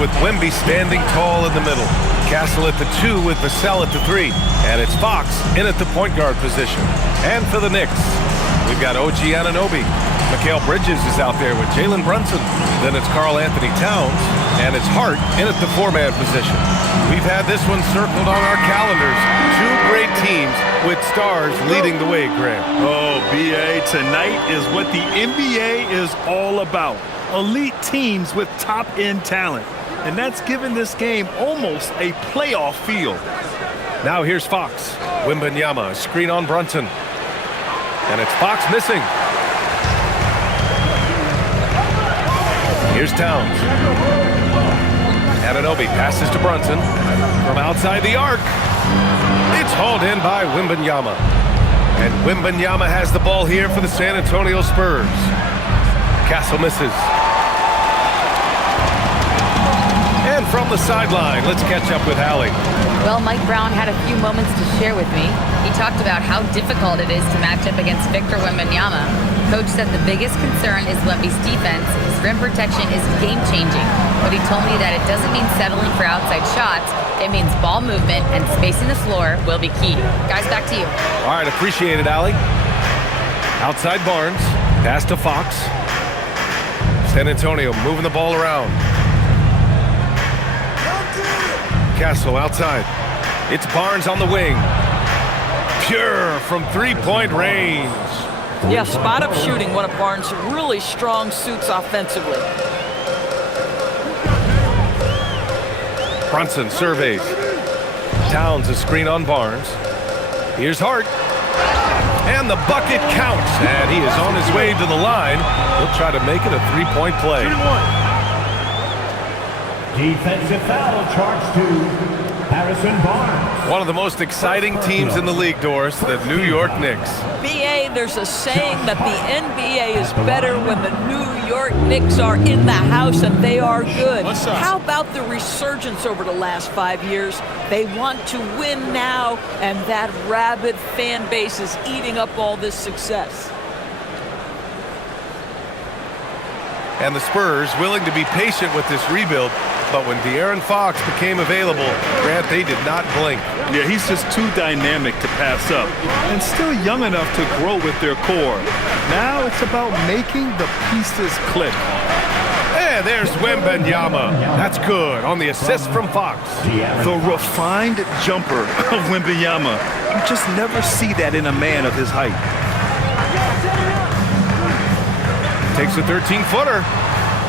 with Wemby standing tall in the middle. Castle at the 2 with Vassell at the 3. And it's Fox in at the point guard position. And for the Knicks, we've got OG Anunoby. Mikal Bridges is out there with Jalen Brunson. Then it's Karl Anthony Towns. And it's Hart in at the 4-man position. We've had this one circled on our calendars. Two great teams with stars leading the way, Graham. Oh, BA, tonight is what the NBA is all about. Elite teams with top-end talent. And that's given this game almost a playoff feel. Now here's Fox. Wembanyama, screen on Brunson. And it's Fox missing. Here's Towns. Anunoby passes to Brunson. From outside the arc. It's hauled in by Wembanyama. And Wembanyama has the ball here for the San Antonio Spurs. Castle misses. And from the sideline, let's catch up with Allie. Well, Mike Brown had a few moments to share with me. He talked about how difficult it is to match up against Victor Wembanyama. Coach said the biggest concern is Wemby's defense. His rim protection is game-changing. But he told me that it doesn't mean settling for outside shots. It means ball movement and spacing the floor will be key. Guys, back to you. All right, appreciate it, Allie. Outside Barnes. Pass to Fox. San Antonio moving the ball around. Castle outside. It's Barnes on the wing. Pure from three-point range. Yeah, spot-up shooting, one of Barnes' really strong suits offensively. Brunson surveys. Towns a screen on Barnes. Here's Hart. And the bucket counts. And he is on his way to the line. He'll try to make it a three-point play. Defensive foul charged to Harrison Barnes. One of the most exciting teams in the league, Doris, the New York Knicks. BA, there's a saying that the NBA is better when the New York Knicks are in the house and they are good. How about the resurgence over the last 5 years? They want to win now, and that rabid fan base is eating up all this success. And the Spurs willing to be patient with this rebuild. But when De'Aaron Fox became available, Grant, they did not blink. Yeah, he's just too dynamic to pass up. And still young enough to grow with their core. Now it's about making the pieces click. And there's Wembanyama. That's good on the assist from Fox. The refined jumper of Wembanyama. You just never see that in a man of his height. Takes a 13-footer.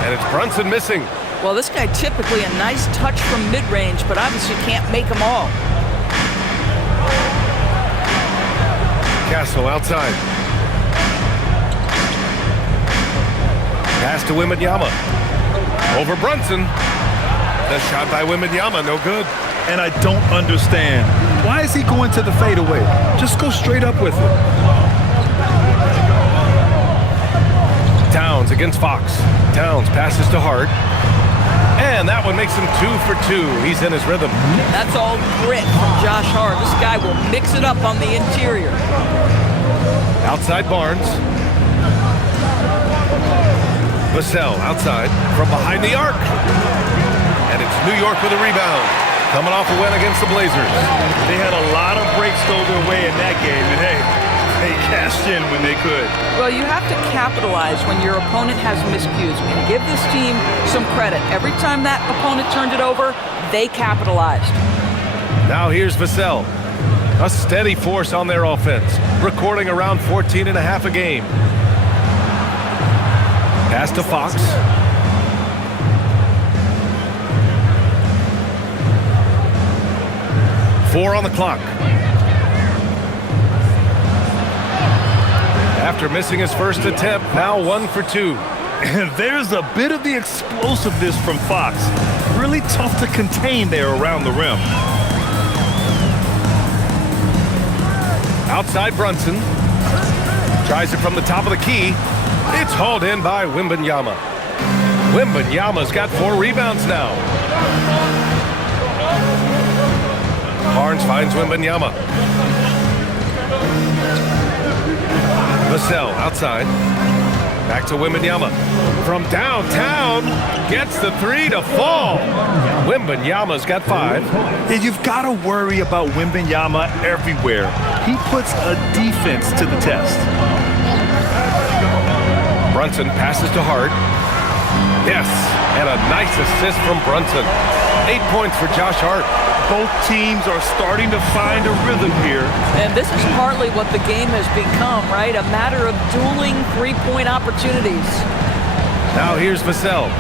And it's Brunson missing. Well, this guy typically a nice touch from mid-range, but obviously can't make them all. Castle outside. Pass to Wembanyama. Over Brunson. The shot by Wembanyama, no good. And I don't understand. Why is he going to the fadeaway? Just go straight up with it. Towns against Fox. Towns passes to Hart. And that one makes him 2 for 2. He's in his rhythm. That's all grit from Josh Hart. This guy will mix it up on the interior. Outside Barnes. Vassell outside from behind the arc. And it's New York with a rebound. Coming off a win against the Blazers. They had a lot of breaks go their way in that game. And hey, they cashed in when they could. Well, you have to capitalize when your opponent has miscues. We can give this team some credit. Every time that opponent turned it over, they capitalized. Now here's Vassell. A steady force on their offense, recording around 14.5 a game. Pass to Fox. Four on the clock. After missing his first attempt, now 1 for 2. And there's a bit of the explosiveness from Fox. Really tough to contain there around the rim. Outside Brunson. Tries it from the top of the key. It's hauled in by Wembanyama. Wembanyama's got 4 rebounds now. Barnes finds Wembanyama. Vassell outside. Back to Wembanyama. From downtown, gets the three to fall. Wembanyama's got 5. And you've got to worry about Wembanyama everywhere. He puts a defense to the test. Brunson passes to Hart. Yes, and a nice assist from Brunson. 8 points for Josh Hart. Both teams are starting to find a rhythm here. And this is partly what the game has become, right? A matter of dueling three-point opportunities. Now here's Vassell.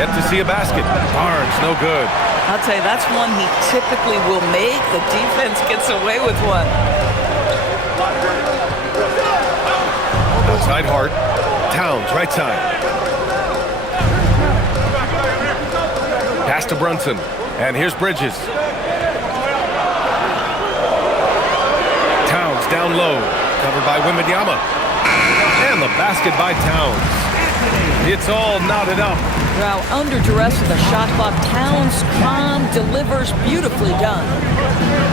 Yet to see a basket. Barnes, no good. I'll tell you, that's one he typically will make. The defense gets away with one. Outside Hart. Towns, right side. Pass to Brunson. And here's Bridges. Towns down low. Covered by Wembanyama. And the basket by Towns. It's all knotted up. Now, under duress with the shot clock, Towns calm, delivers, beautifully done.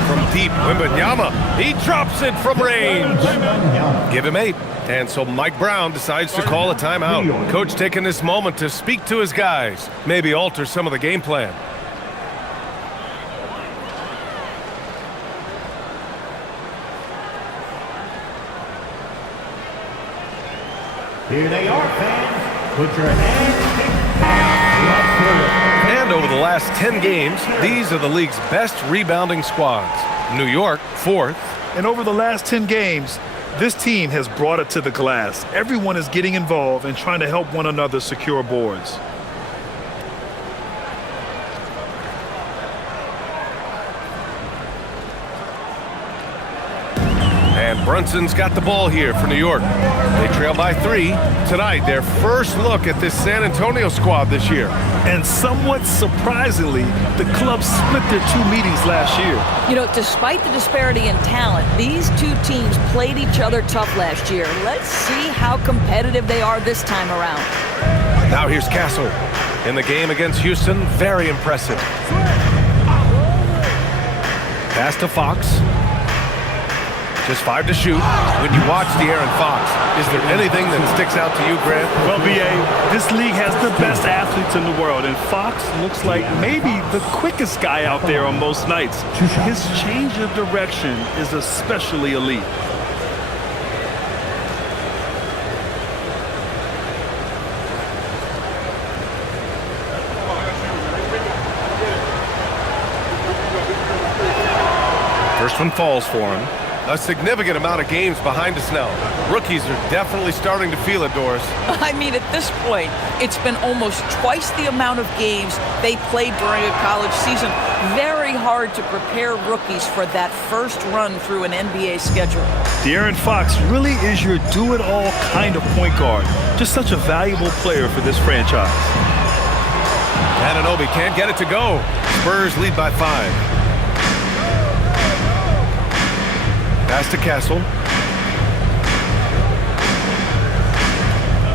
From deep, Wembanyama. He drops it from range. Give him 8. And so Mike Brown decides to call a timeout. Coach taking this moment to speak to his guys. Maybe alter some of the game plan. Here they are, fans. Put your hands together. And over the last 10 games, these are the league's best rebounding squads. New York, 4th. And over the last 10 games, this team has brought it to the glass. Everyone is getting involved and trying to help one another secure boards. And Brunson's got the ball here for New York. They trail by 3. Tonight, their first look at this San Antonio squad this year. And somewhat surprisingly, the club split their 2 meetings last year. You know, despite the disparity in talent, these two teams played each other tough last year. Let's see how competitive they are this time around. Now here's Castle. In the game against Houston, very impressive. Pass to Fox. Just 5 to shoot. When you watch De'Aaron Fox, is there anything that sticks out to you, Grant? Well, B.A., this league has the best athletes in the world, and Fox looks like maybe the quickest guy out there on most nights. His change of direction is especially elite. First one falls for him. A significant amount of games behind us now. Rookies are definitely starting to feel it, Doris. I mean, at this point, it's been almost twice the amount of games they played during a college season. Very hard to prepare rookies for that first run through an NBA schedule. De'Aaron Fox really is your do-it-all kind of point guard. Just such a valuable player for this franchise. Anunoby can't get it to go. Spurs lead by 5. Pass to Castle.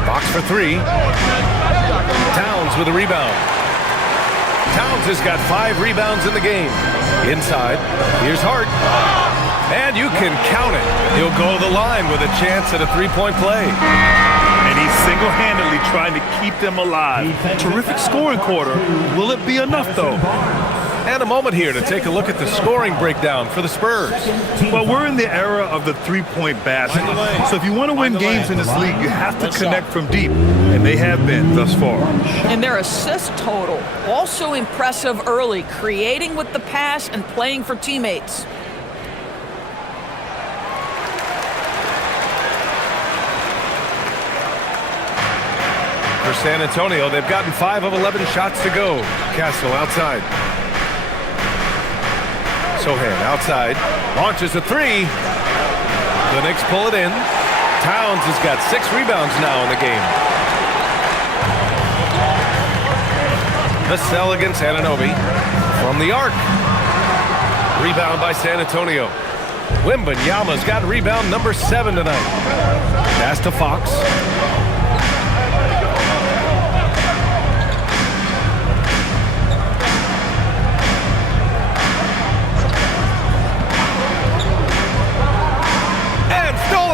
Fox for 3. Towns with a rebound. Towns has got 5 rebounds in the game. Inside, here's Hart. And you can count it. He'll go to the line with a chance at a 3-point play. And he's single-handedly trying to keep them alive. Terrific scoring quarter. Will it be enough, though? And a moment here to take a look at the scoring breakdown for the Spurs. Well, we're in the era of the three-point basket. So if you want to win games in this league, you have to connect from deep. And they have been thus far. And their assist total, also impressive early, creating with the pass and playing for teammates. For San Antonio, they've gotten 5 of 11 shots to go. Castle outside. Sohan outside, launches a 3. The Knicks pull it in. Towns has got 6 rebounds now in the game. Vassell against Anunoby. From the arc. Rebound by San Antonio. Wembanyama's got rebound number 7 tonight. Pass to Fox.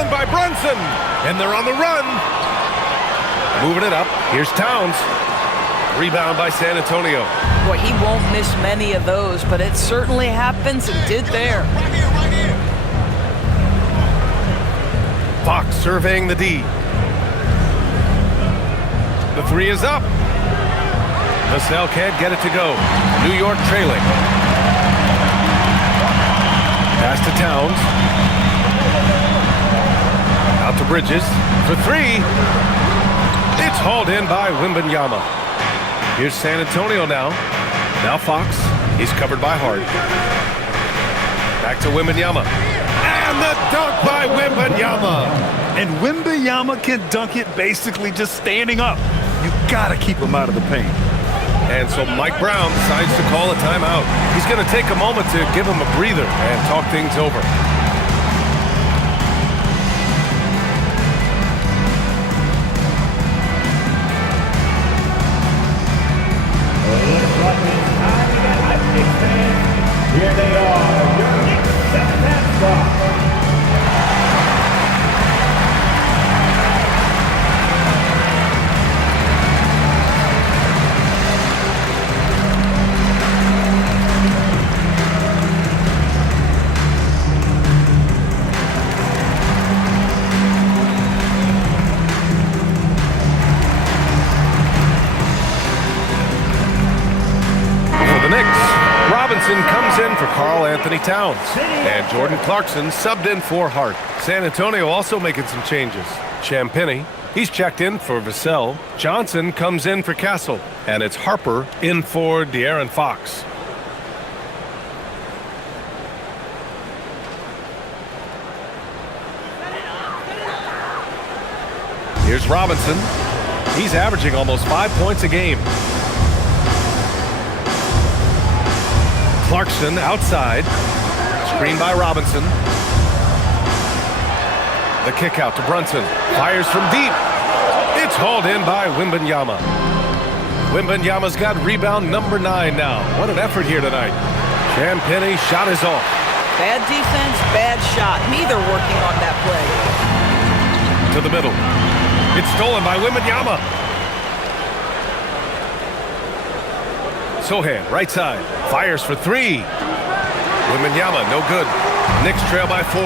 By Brunson, and they're on the run. Moving it up. Here's Towns. Rebound by San Antonio. Boy, he won't miss many of those, but it certainly happens and did there. Fox surveying the D. The three is up. Vassell can't get it to go. New York trailing. Pass to Towns. Out to Bridges for three. It's hauled in by Wembanyama. Here's San Antonio now. Now Fox. He's covered by Hart. Back to Wembanyama. And the dunk by Wembanyama. And Wembanyama can dunk it basically just standing up. You gotta keep him out of the paint. And so Mike Brown decides to call a timeout. He's going to take a moment to give him a breather and talk things over. Here they are, your Knicks Sacramento. Robinson comes in for Karl Anthony Towns. And Jordan Clarkson subbed in for Hart. San Antonio also making some changes. Champagnie, he's checked in for Vassell. Johnson comes in for Castle. And it's Harper in for De'Aaron Fox. Here's Robinson. He's averaging almost 5 points a game. Clarkson outside. Screen by Robinson. The kick out to Brunson. Fires from deep. It's hauled in by Wembanyama. Wembanyama's got rebound number 9 now. What an effort here tonight. Champagnie shot is off. Bad defense, bad shot. Neither working on that play. To the middle. It's stolen by Wembanyama. Sohan, right side. Fires for 3. Wembanyama, no good. Knicks trail by 4.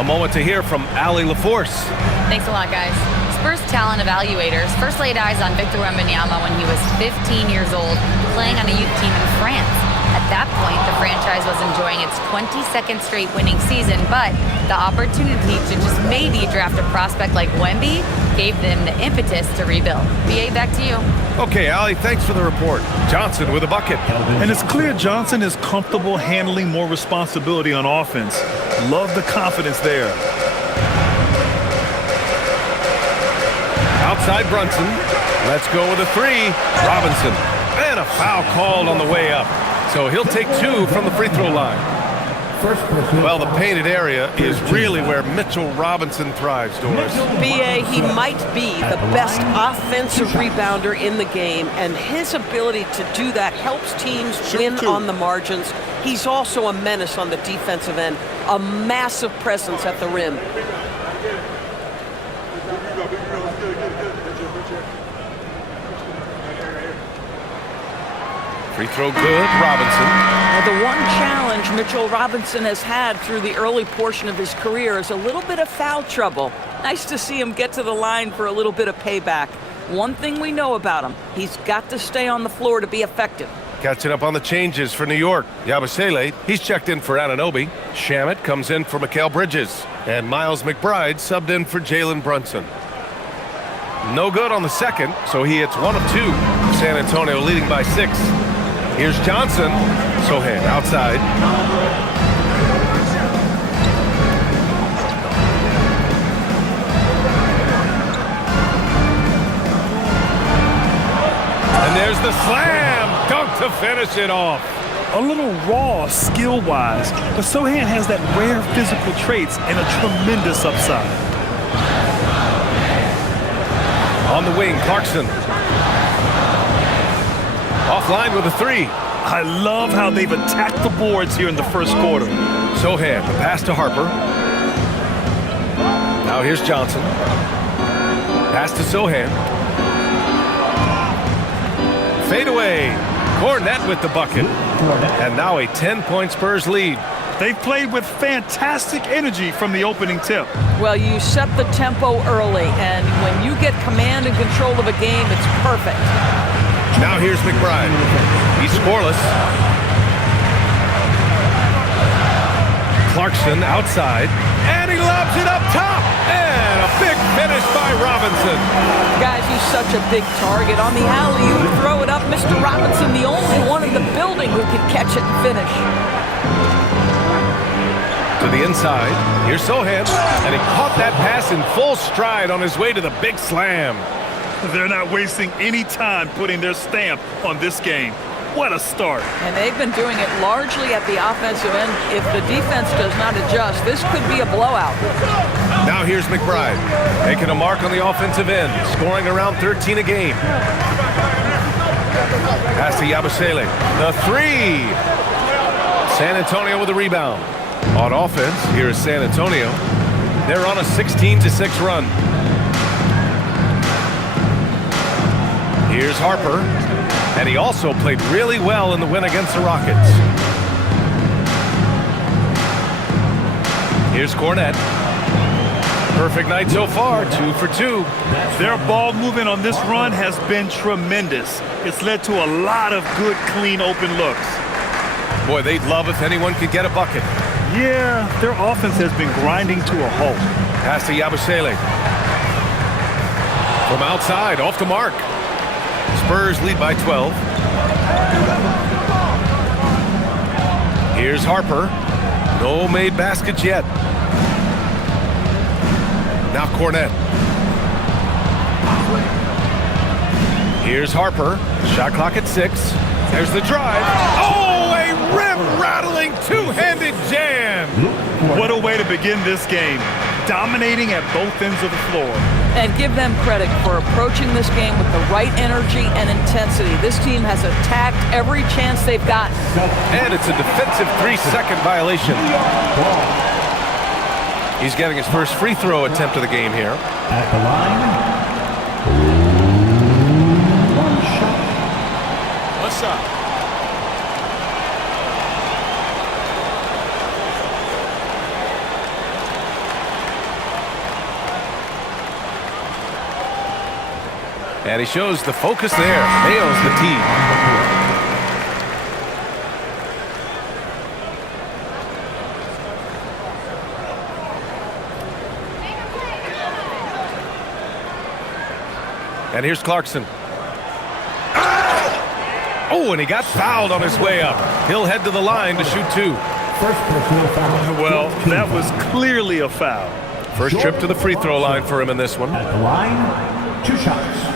A moment to hear from Allie LaForce. Thanks a lot, guys. Spurs talent evaluators first laid eyes on Victor Wembanyama when he was 15 years old, playing on a youth team in France. At that point, the franchise was enjoying its 22nd straight winning season, but the opportunity to just maybe draft a prospect like Wemby gave them the impetus to rebuild. BA, back to you. Okay, Allie, thanks for the report. Johnson with a bucket. And it's clear Johnson is comfortable handling more responsibility on offense. Love the confidence there. Outside Brunson. Let's go with a 3. Robinson. And a foul called on the way up. So he'll take 2 from the free throw line. Well, the painted area is really where Mitchell Robinson thrives, Doris. BA, he might be the best offensive rebounder in the game, and his ability to do that helps teams win on the margins. He's also a menace on the defensive end, a massive presence at the rim. Free throw good, Robinson. Now, the one challenge Mitchell Robinson has had through the early portion of his career is a little bit of foul trouble. Nice to see him get to the line for a little bit of payback. One thing we know about him, he's got to stay on the floor to be effective. Catching up on the changes for New York. Yabusele, he's checked in for Anunoby. Shamet comes in for Mikal Bridges. And Miles McBride subbed in for Jalen Brunson. No good on the second, so he hits 1 of 2. San Antonio leading by 6. Here's Johnson. Sohan outside. And there's the slam. Dunk to finish it off. A little raw skill-wise, but Sohan has that rare physical traits and a tremendous upside. On the wing, Clarkson. Offline with a 3. I love how they've attacked the boards here in the first quarter. Sohan, the pass to Harper. Now here's Johnson. Pass to Sohan. Fade away. Cornette with the bucket. And now a 10-point Spurs lead. They've played with fantastic energy from the opening tip. Well, you set the tempo early, and when you get command and control of a game, it's perfect. Now here's McBride. He's scoreless. Clarkson outside, and he lobs it up top. And a big finish by Robinson. Guys, he's such a big target. On the alley-oop, throw it up. Mr. Robinson, the only one in the building who can catch it and finish. To the inside, here's Sohan, and he caught that pass in full stride on his way to the big slam. They're not wasting any time putting their stamp on this game. What a start. And they've been doing it largely at the offensive end. If the defense does not adjust, this could be a blowout. Now here's McBride, making a mark on the offensive end, scoring around 13 a game. Pass to Yabusele. The three. San Antonio with a rebound. On offense, here is San Antonio. They're on a 16-6 run. Here's Harper. And he also played really well in the win against the Rockets. Here's Cornette. Perfect night so far, 2 for 2. Their ball movement on this run has been tremendous. It's led to a lot of good, clean, open looks. Boy, they'd love if anyone could get a bucket. Yeah, their offense has been grinding to a halt. Pass to Yabusele. From outside, off the mark. Spurs lead by 12. Here's Harper. No made baskets yet. Now Cornette. Here's Harper. Shot clock at 6. There's the drive. Oh, a rim-rattling two-handed jam. What a way to begin this game. Dominating at both ends of the floor. And give them credit for approaching this game with the right energy and intensity. This team has attacked every chance they've gotten. And it's a defensive 3-second violation. He's getting his first free throw attempt of the game here. At the line. One shot. What's up? And he shows the focus there. Nails the tee. And here's Clarkson. Oh, and he got fouled on his way up. He'll head to the line to shoot 2. First personal foul. Well, that was clearly a foul. First trip to the free throw line for him in this one. At the line, 2 shots.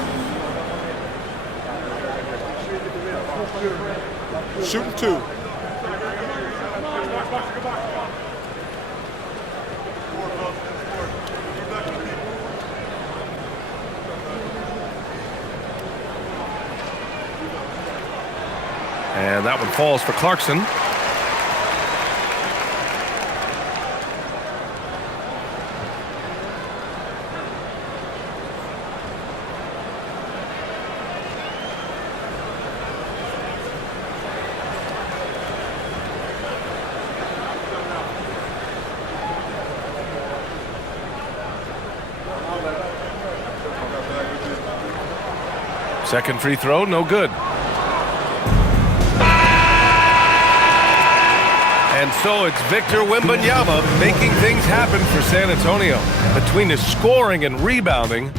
Shooting 2. And that one falls for Clarkson. Second free throw, no good. And so it's Victor Wembanyama making things happen for San Antonio. Between his scoring and rebounding,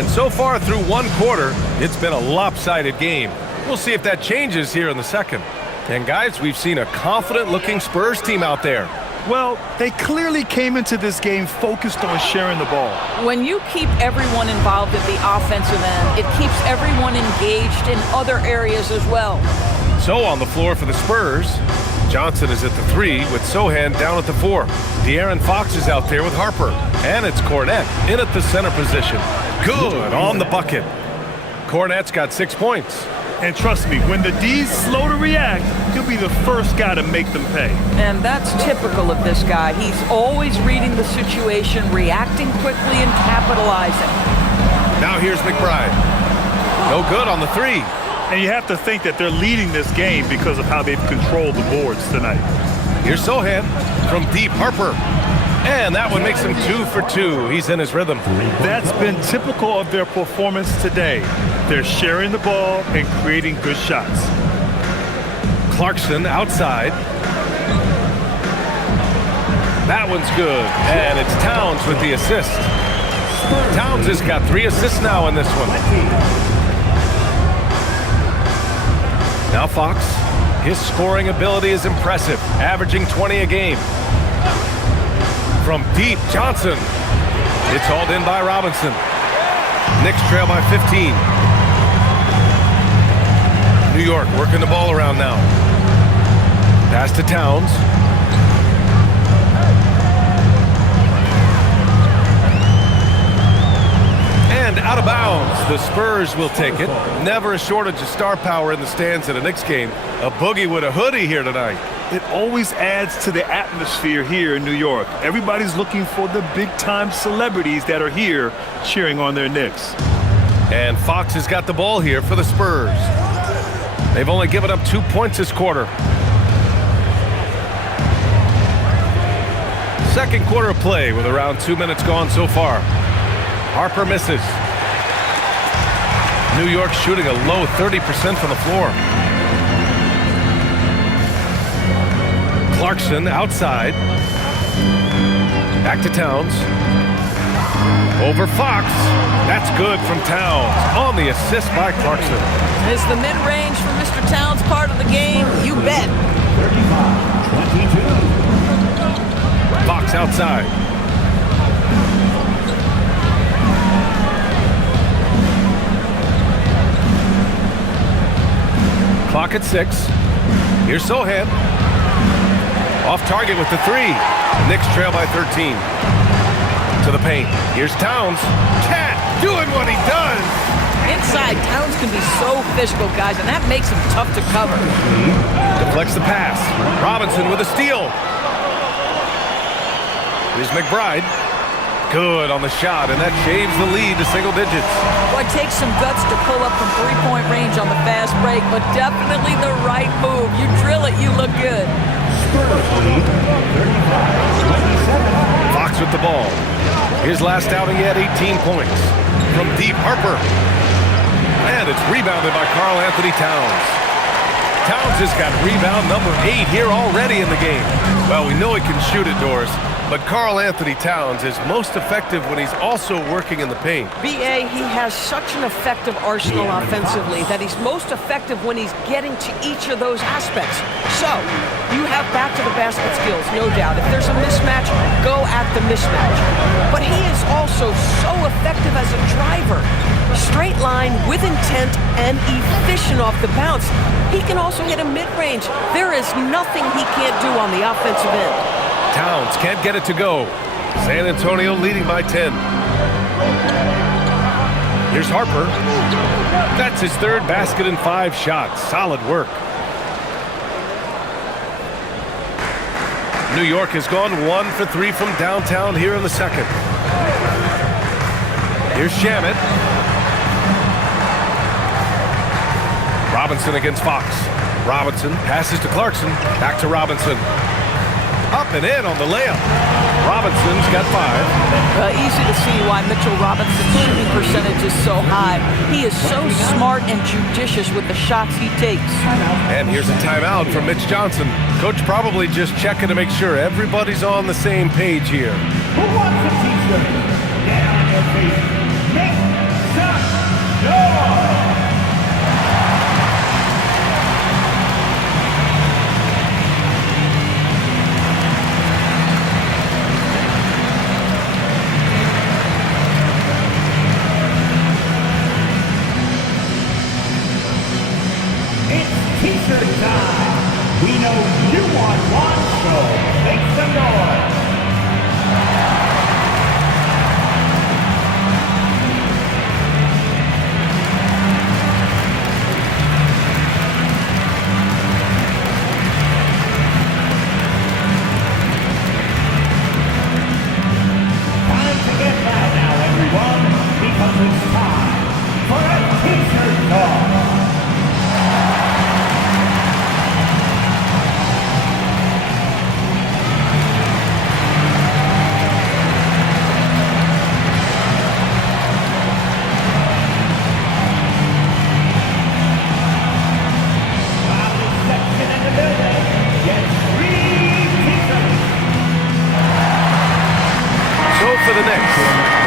And so far through one quarter, it's been a lopsided game. We'll see if that changes here in the second. And guys, we've seen a confident-looking Spurs team out there. Well, they clearly came into this game focused on sharing the ball. When you keep everyone involved at the offensive end, it keeps everyone engaged in other areas as well. So on the floor for the Spurs, Johnson is at the 3 with Sohan down at the 4. De'Aaron Fox is out there with Harper. And it's Cornette in at the center position. Good on the bucket. Cornette's got 6 points. And trust me, when the D's slow to react, he'll be the first guy to make them pay. And that's typical of this guy. He's always reading the situation, reacting quickly, and capitalizing. Now here's McBride. No good on the 3. And you have to think that they're leading this game because of how they've controlled the boards tonight. Here's Sohan from deep. Harper. And that one makes him 2 for 2. He's in his rhythm. That's been typical of their performance today. They're sharing the ball and creating good shots. Clarkson outside. That one's good. And it's Towns with the assist. Towns has got 3 assists now in this one. Now Fox. His scoring ability is impressive, averaging 20 a game. From deep, Johnson. It's hauled in by Robinson. Knicks trail by 15. New York working the ball around now. Pass to Towns. And out of bounds. The Spurs will take it. Never a shortage of star power in the stands at a Knicks game. A boogie with a hoodie here tonight. It always adds to the atmosphere here in New York. Everybody's looking for the big-time celebrities that are here cheering on their Knicks. And Fox has got the ball here for the Spurs. They've only given up 2 points this quarter. Second quarter of play with around 2 minutes gone so far. Harper misses. New York shooting a low 30% from the floor. Clarkson outside. Back to Towns. Over Fox. That's good from Towns. On the assist by Clarkson. Is the mid-range for Mr. Towns part of the game? You bet. 35-22. Fox outside. Clock at 6. Here's Sohan. Off target with the 3. Knicks trail by 13. To the paint. Here's Towns. Cat doing what he does. Inside, Towns can be so physical, guys, and that makes him tough to cover. Deflects the pass. Robinson with a steal. Here's McBride. Good on the shot, and that shaves the lead to single digits. Well, it takes some guts to pull up from three-point range on the fast break, but definitely the right move. You drill it, you look good. Fox with the ball. His last outing, he had 18 points. From deep, Harper. And it's rebounded by Karl Anthony Towns. Towns has got rebound number 8 here already in the game. Well, we know he can shoot it, Doris, but Karl Anthony Towns is most effective when he's also working in the paint. B.A., he has such an effective arsenal offensively that he's most effective when he's getting to each of those aspects. So, you have back-to-the-basket skills, no doubt. If there's a mismatch, go at the mismatch. But he is also so effective as a driver. Straight line, with intent, and efficient off the bounce. He can also hit a mid-range. There is nothing he can't do on the offensive end. Towns can't get it to go. San Antonio leading by 10. Here's Harper. That's his third basket in 5 shots. Solid work. New York has gone 1 for 3 from downtown here in the second. Here's Shamet. Robinson against Fox. Robinson passes to Clarkson. Back to Robinson. Up and in on the layup. Robinson's got 5. Easy to see why Mitchell Robinson's shooting percentage is so high. He is so smart and judicious with the shots he takes. And here's a timeout from Mitch Johnson. Coach probably just checking to make sure everybody's on the same page here. Who wants a t-shirt? Down your feet. Nick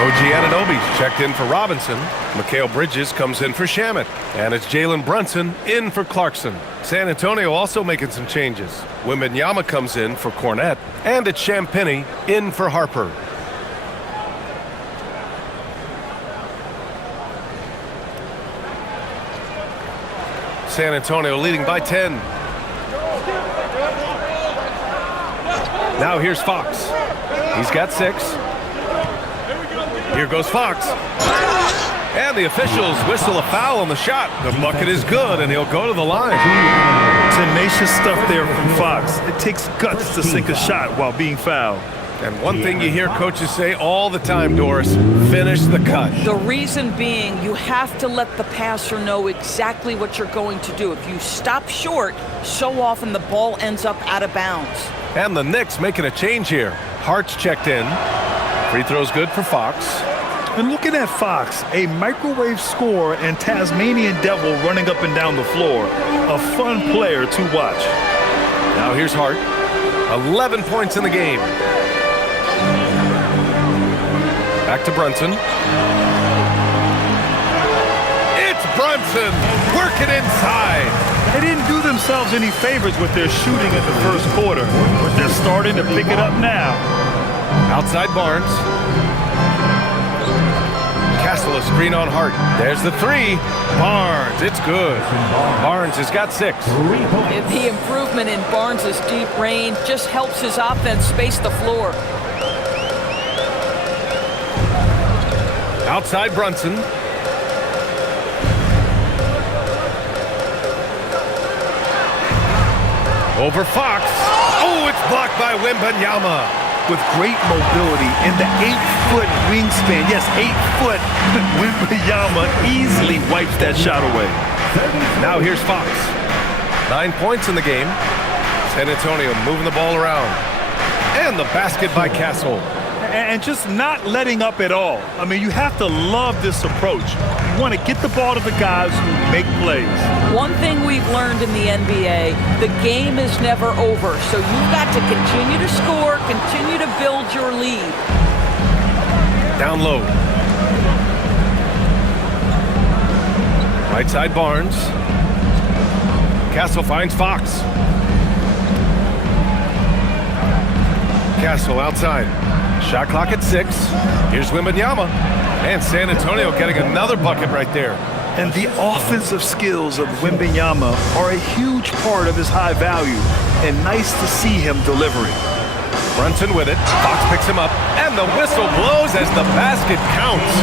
OG Anunoby's checked in for Robinson. Mikal Bridges comes in for Shamet. And it's Jalen Brunson in for Clarkson. San Antonio also making some changes. Wembanyama comes in for Cornette. And it's Champagnie in for Harper. San Antonio leading by 10. Now here's Fox. He's got 6. Here goes Fox. And the officials whistle a foul on the shot. The bucket is good, and he'll go to the line. Tenacious stuff there from Fox. It takes guts to sink a shot while being fouled. And one thing you hear coaches say all the time, Doris, finish the cut. The reason being, you have to let the passer know exactly what you're going to do. If you stop short, so often the ball ends up out of bounds. And the Knicks making a change here. Hart's checked in. Free throw's good for Fox. And looking at Fox, a microwave scorer and Tasmanian devil running up and down the floor. A fun player to watch. Now here's Hart. 11 points in the game. Back to Brunson. It's Brunson working inside. They didn't do themselves any favors with their shooting in the first quarter, but they're starting to pick it up now. Outside Barnes. Castle a screen on Hart. There's the 3. Barnes, it's good. Barnes has got 6. The improvement in Barnes' deep range just helps his offense space the floor. Outside Brunson. Over Fox. Oh, it's blocked by Wembanyama. With great mobility and the 8-foot wingspan. Yes, 8 foot. Wembanyama easily wipes that shot away. Now here's Fox. 9 points in the game. San Antonio moving the ball around. And the basket by Castle. And just not letting up at all. I mean, you have to love this approach. You want to get the ball to the guys who make plays. One thing we've learned in the NBA, the game is never over. So you've got to continue to score, continue to build your lead. Down low. Right side Barnes. Castle finds Fox. Castle outside. Shot clock at 6. Here's Wembanyama. And San Antonio getting another bucket right there. And the offensive skills of Wembanyama are a huge part of his high value. And nice to see him delivering. Brunson with it. Fox picks him up. And the whistle blows as the basket counts.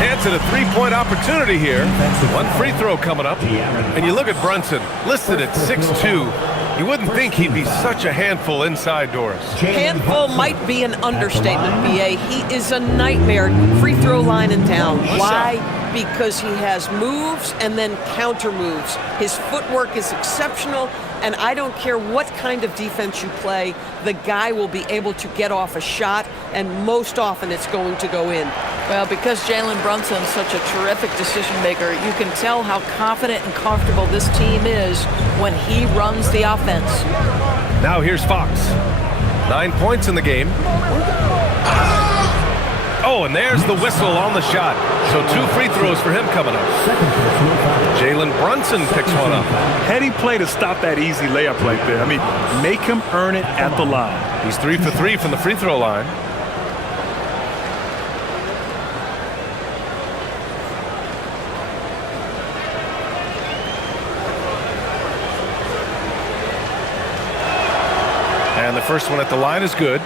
Chance at a 3-point opportunity here. One free throw coming up. And you look at Brunson, listed at 6'2". You wouldn't think he'd be such a handful inside, Doris. Handful might be an understatement, B.A. He is a nightmare. Free throw line and down. Why? Because he has moves and then counter moves. His footwork is exceptional, and I don't care what kind of defense you play, the guy will be able to get off a shot, and most often it's going to go in. Well, because Jalen Brunson's such a terrific decision maker, you can tell how confident and comfortable this team is when he runs the offense. Now here's Fox. 9 points in the game. Oh, and there's the whistle on the shot. So 2 free throws for him coming up. Jalen Brunson picks one up. Heady play to stop that easy layup right there. I mean, make him earn it at the line. He's 3 for 3 from the free throw line. And the first one at the line is good.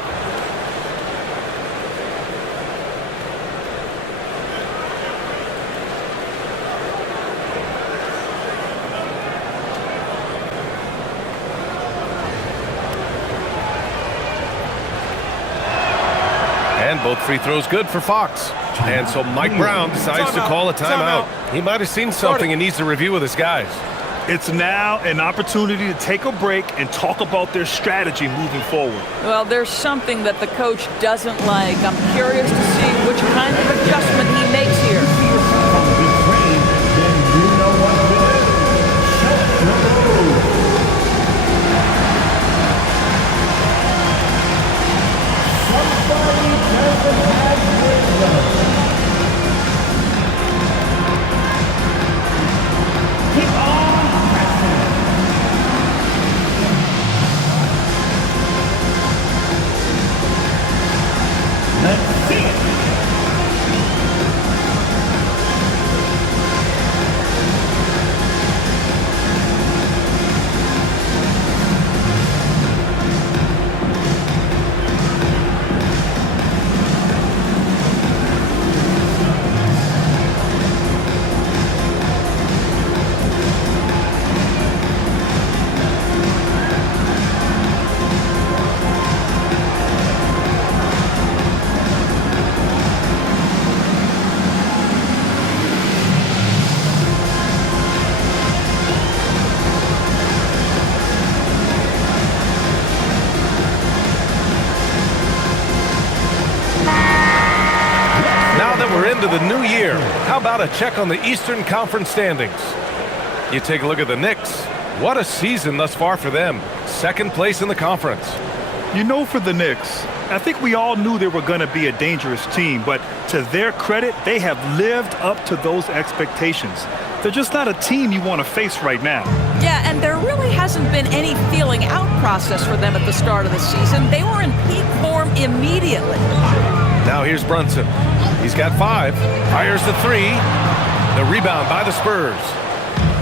And both free throws good for Fox. And so Mike Brown decides to call a timeout. He might have seen something and needs to review with his guys. It's now an opportunity to take a break and talk about their strategy moving forward. Well, there's something that the coach doesn't like. I'm curious to see which kind of adjustment he makes here. Somebody doesn't have Keep on passing. Let's see it. We're into the new year. How about a check on the Eastern Conference standings? You take a look at the Knicks. What a season thus far for them. Second place in the conference. You know, for the Knicks, I think we all knew they were going to be a dangerous team, but to their credit, they have lived up to those expectations. They're just not a team you want to face right now. Yeah, and there really hasn't been any feeling out process for them at the start of the season. They were in peak form immediately. Now here's Brunson. He's got 5. Fires the 3. The rebound by the Spurs.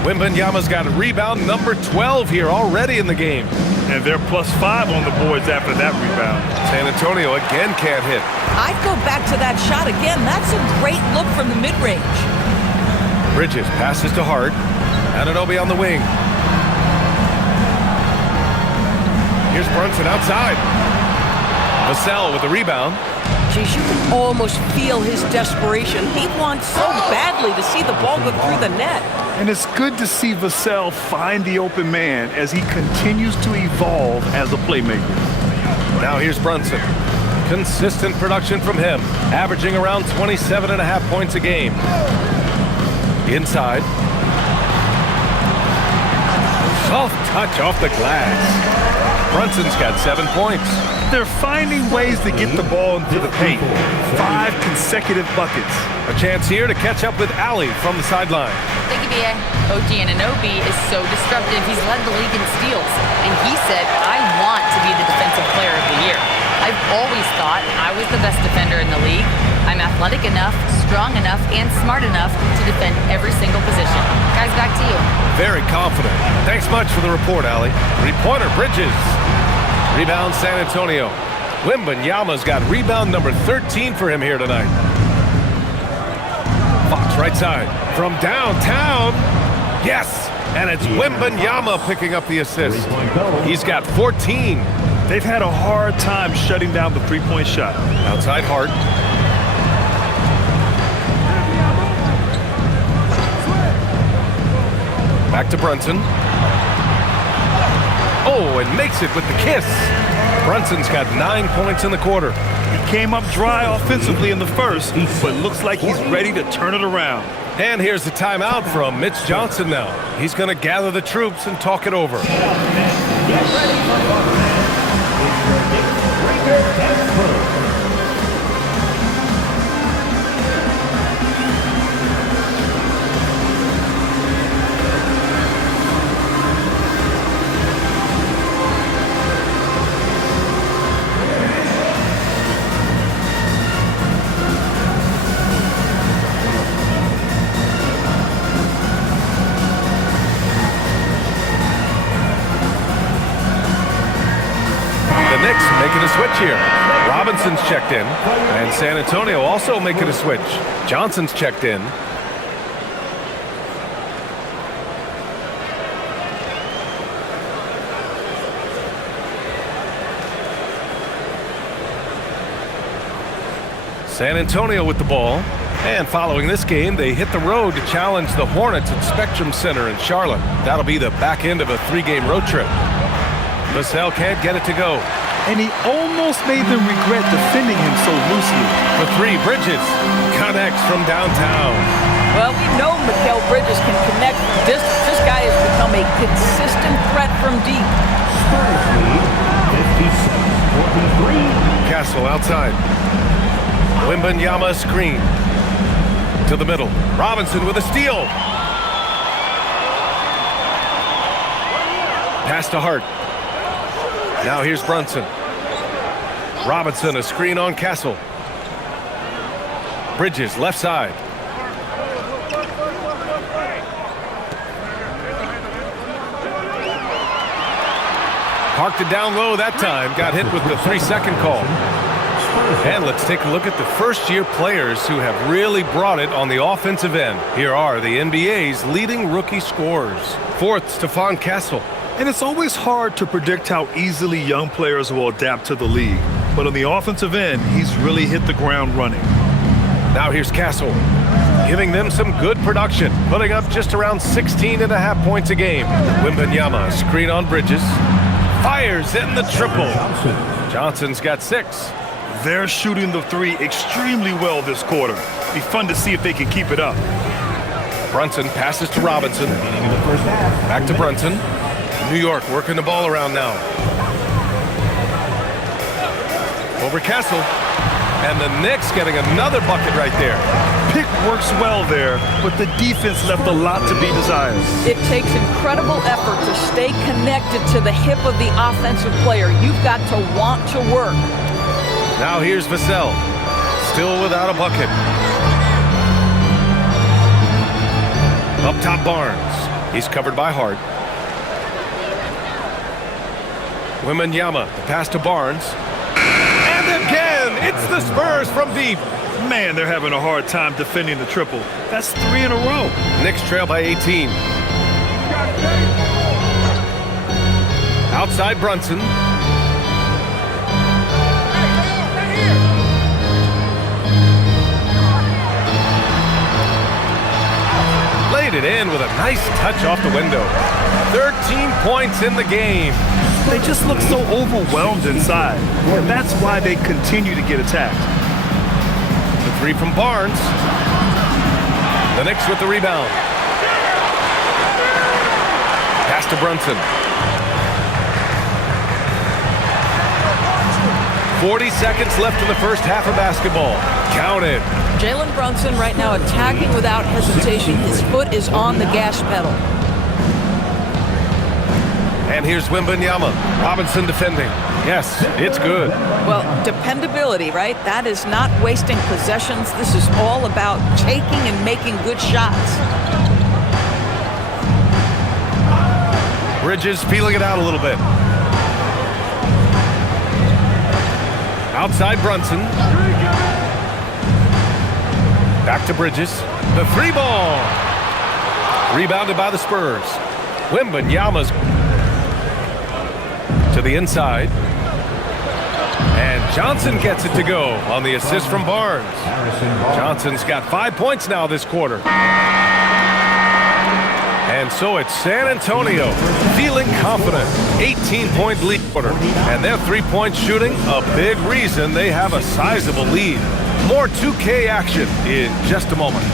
Wembanyama's got a rebound number 12 here already in the game. And they're +5 on the boards after that rebound. San Antonio again can't hit. I'd go back to that shot again. That's a great look from the mid-range. Bridges passes to Hart. Anunoby on the wing. Here's Brunson outside. Vassell with the rebound. Geez, you can almost feel his desperation. He wants so badly to see the ball go through the net. And it's good to see Vassell find the open man as he continues to evolve as a playmaker. Now here's Brunson. Consistent production from him, averaging around 27.5 points a game. Inside. Soft touch off the glass. Brunson's got 7 points. They're finding ways to get the ball into the paint. 5 consecutive buckets. A chance here to catch up with Ali from the sideline. Thank you, B.A. OG Anunoby is so disruptive. He's led the league in steals. And he said, I want to be the defensive player of the year. I've always thought I was the best defender in the league. I'm athletic enough, strong enough, and smart enough to defend every single position. Guys, back to you. Very confident. Thanks much for the report, Ali. 3-pointer, Bridges. Rebound, San Antonio. Wembanyama's got rebound number 13 for him here tonight. Fox right side. From downtown. Yes! And it's Wembanyama picking up the assist. He's got 14. They've had a hard time shutting down the three-point shot. Outside Hart. Back to Brunson. Oh, and makes it with the kiss. Brunson's got 9 points in the quarter. He came up dry offensively in the first, but looks like he's ready to turn it around. And here's the timeout from Mitch Johnson now. He's going to gather the troops and talk it over. The Knicks making a switch here. Robinson's checked in, and San Antonio also making a switch. Johnson's checked in. San Antonio with the ball. And following this game, they hit the road to challenge the Hornets at Spectrum Center in Charlotte. That'll be the back end of a 3-game road trip. Vassell can't get it to go. And he almost made them regret defending him so loosely. For 3, Bridges connects from downtown. Well, we know Mikal Bridges can connect from distance. This guy has become a consistent threat from deep. Spurs lead 57-43. Castle outside. Wembanyama screen. To the middle. Robinson with a steal. Pass to Hart. Now here's Brunson. Robinson, a screen on Castle. Bridges, left side. Parked it down low that time. Got hit with the 3-second call. And let's take a look at the first-year players who have really brought it on the offensive end. Here are the NBA's leading rookie scorers. Fourth, Stephon Castle. And it's always hard to predict how easily young players will adapt to the league. But on the offensive end, he's really hit the ground running. Now here's Castle, giving them some good production, putting up just around 16.5 points a game. Wembanyama, screen on Bridges. Fires in the triple. Johnson's got 6. They're shooting the 3 extremely well this quarter. Be fun to see if they can keep it up. Brunson passes to Robinson. Back to Brunson. New York working the ball around now. Over Castle. And the Knicks getting another bucket right there. Pick works well there, but the defense left a lot to be desired. It takes incredible effort to stay connected to the hip of the offensive player. You've got to want to work. Now here's Vassell, still without a bucket. Up top Barnes, he's covered by Hart. Wembanyama, the pass to Barnes. And again, it's the Spurs from deep. Man, they're having a hard time defending the triple. That's 3 in a row. Knicks trail by 18. Outside Brunson. Laid it in with a nice touch off the window. 13 points in the game. They just look so overwhelmed inside. And that's why they continue to get attacked. The 3 from Barnes. The Knicks with the rebound. Pass to Brunson. 40 seconds left in the first half of basketball. Counted. Jalen Brunson right now attacking without hesitation. His foot is on the gas pedal. And here's Wembanyama. Robinson defending. Yes, it's good. Well, dependability, right? That is not wasting possessions. This is all about taking and making good shots. Bridges feeling it out a little bit. Outside Brunson. Back to Bridges. The 3-ball. Rebounded by the Spurs. Wembanyama's to the inside. And Johnson gets it to go on the assist from Barnes. Johnson's got 5 points now this quarter. And so it's San Antonio feeling confident. 18-point lead quarter. And their 3-point shooting, a big reason they have a sizable lead. More 2K action in just a moment.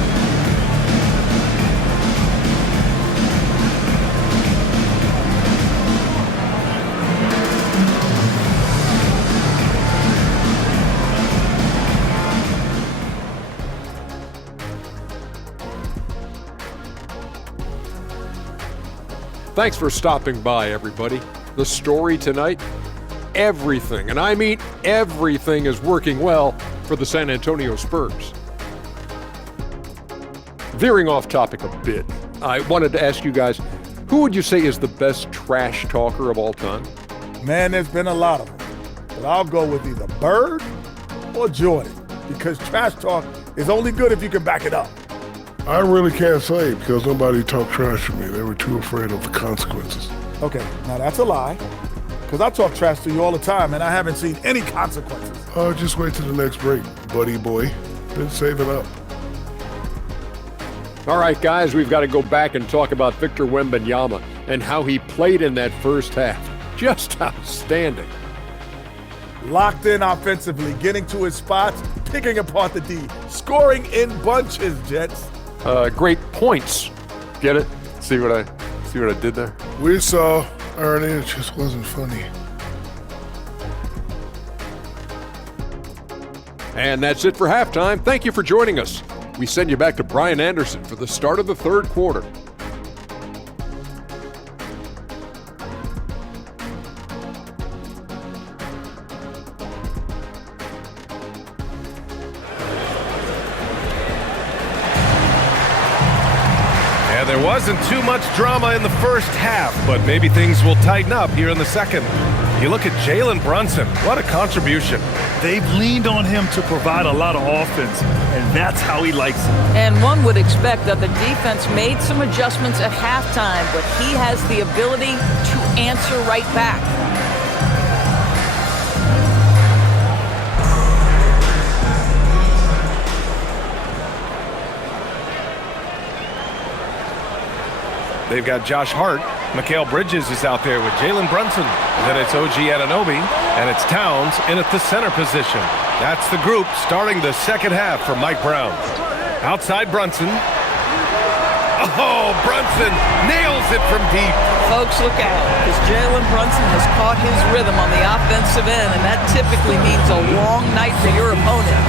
Thanks for stopping by, everybody. The story tonight, everything, and I mean everything, is working well for the San Antonio Spurs. Veering off topic a bit, I wanted to ask you guys, who would you say is the best trash talker of all time? Man, there's been a lot of them. But I'll go with either Bird or Jordan, because trash talk is only good if you can back it up. I really can't say because nobody talked trash to me. They were too afraid of the consequences. Okay, now that's a lie, because I talk trash to you all the time, and I haven't seen any consequences. Oh, just wait till the next break, buddy boy. Been saving up. All right, guys, we've got to go back and talk about Victor Wembanyama and how he played in that first half. Just outstanding. Locked in offensively, getting to his spots, picking apart the D, scoring in bunches, Jets. Great points. Get it? See what I did there? We saw, Ernie, it just wasn't funny. And that's it for halftime. Thank you for joining us. We send you back to Brian Anderson for the start of the third quarter. And there wasn't too much drama in the first half, but maybe things will tighten up here in the second. You look at Jalen Brunson. What a contribution. They've leaned on him to provide a lot of offense, and that's how he likes it. And one would expect that the defense made some adjustments at halftime, but he has the ability to answer right back. They've got Josh Hart. Mikal Bridges is out there with Jalen Brunson. Then it's OG Anunoby, and it's Towns in at the center position. That's the group starting the second half for Mike Brown. Outside Brunson. Oh, Brunson nails it from deep. Folks, look out, because Jalen Brunson has caught his rhythm on the offensive end, and that typically means a long night for your opponent.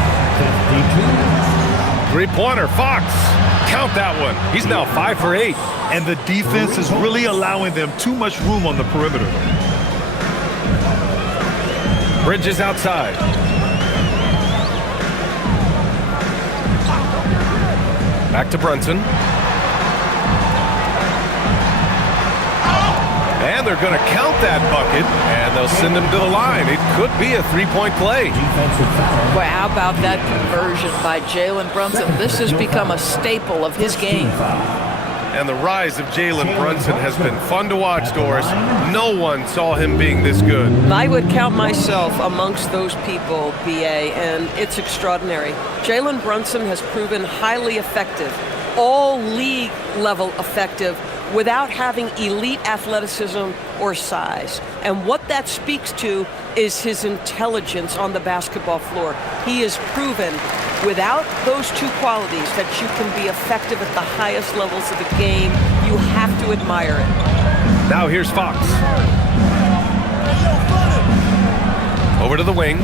3-pointer, Fox. Count that one. He's now 5 for 8. And the defense is really allowing them too much room on the perimeter. Bridges outside. Back to Brunson. And they're going to count that bucket, and they'll send him to the line. It could be a 3-point play. Well, how about that conversion by Jalen Brunson? This has become a staple of his game. And the rise of Jalen Brunson has been fun to watch, Doris. No one saw him being this good. I would count myself amongst those people, BA, and it's extraordinary. Jalen Brunson has proven highly effective, all league level effective, without having elite athleticism or size. And what that speaks to is his intelligence on the basketball floor. He has proven without those two qualities that you can be effective at the highest levels of the game. You have to admire it. Now here's Fox. Over to the wing.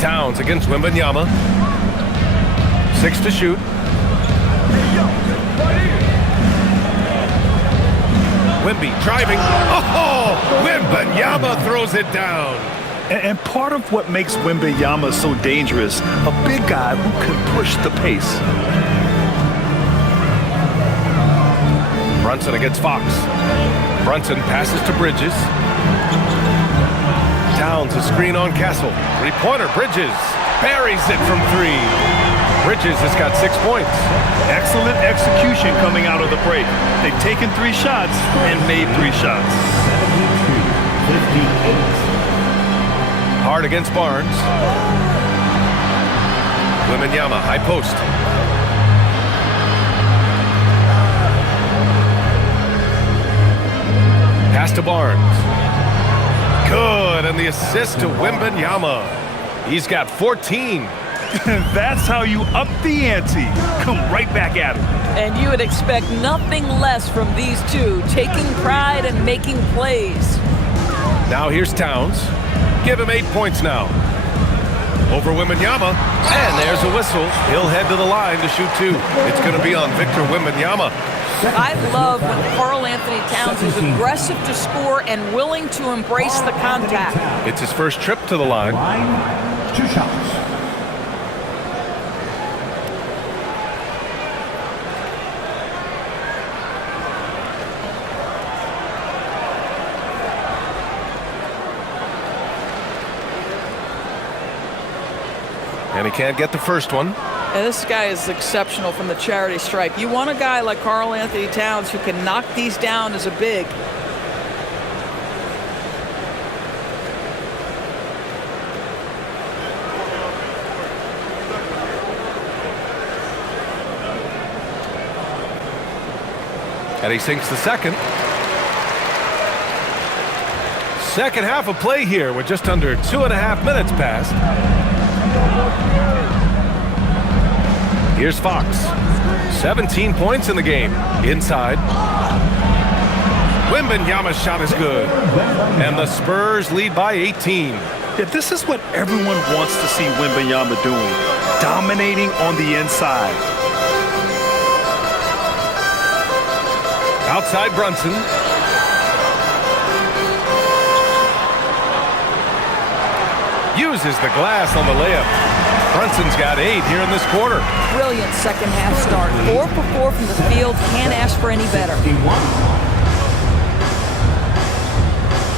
Towns against Wembanyama. 6 to shoot. Wemby driving. Oh, Wembanyama throws it down. And part of what makes Wembanyama so dangerous, a big guy who can push the pace. Brunson against Fox. Brunson passes to Bridges. Towns a screen on Castle. 3-pointer, Bridges buries it from 3. Bridges has got 6 points. Excellent execution coming out of the break. They've taken 3 shots and made 3 shots. 58. Hard against Barnes. Wembanyama, high post. Pass to Barnes. Good, and the assist to Wembanyama. He's got 14. That's how you up the ante. Come right back at him. And you would expect nothing less from these two, taking pride and making plays. Now here's Towns. Give him 8 points now. Over Wembanyama, and there's a whistle. He'll head to the line to shoot 2. It's going to be on Victor Wembanyama. I love when Karl Anthony Towns is aggressive to score and willing to embrace the contact. It's his first trip to the line. 2 shots. And he can't get the first one. And this guy is exceptional from the charity stripe. You want a guy like Karl Anthony Towns who can knock these down as a big. And he sinks the second. Second half of play here with just under 2.5 minutes passed. Here's Fox. 17 points in the game. Inside. Wembanyama's shot is good. And the Spurs lead by 18. Yeah, this is what everyone wants to see Wembanyama doing. Dominating on the inside. Outside Brunson. Uses the glass on the layup. Brunson's got 8 here in this quarter. Brilliant second half start. 4 for 4 from the field. Can't ask for any better.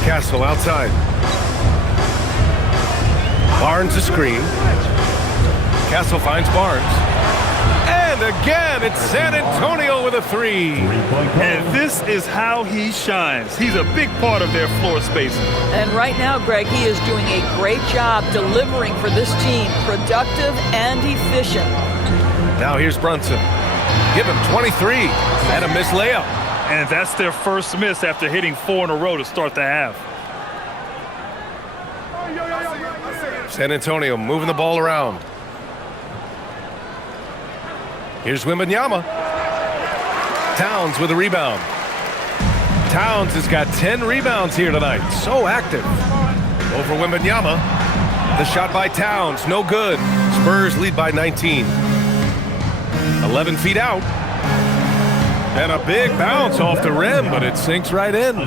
Castle outside. Barnes a screen. Castle finds Barnes. And again, it's San Antonio with a 3. And this is how he shines. He's a big part of their floor spacing. And right now, Greg, he is doing a great job delivering for this team. Productive and efficient. Now here's Brunson. Give him 23 and a missed layup. And that's their first miss after hitting 4 in a row to start the half. San Antonio moving the ball around. Here's Wembanyama. Towns with a rebound. Towns has got 10 rebounds here tonight. So active. Over Wembanyama. The shot by Towns, no good. Spurs lead by 19. 11 feet out. And a big bounce off the rim, but it sinks right in.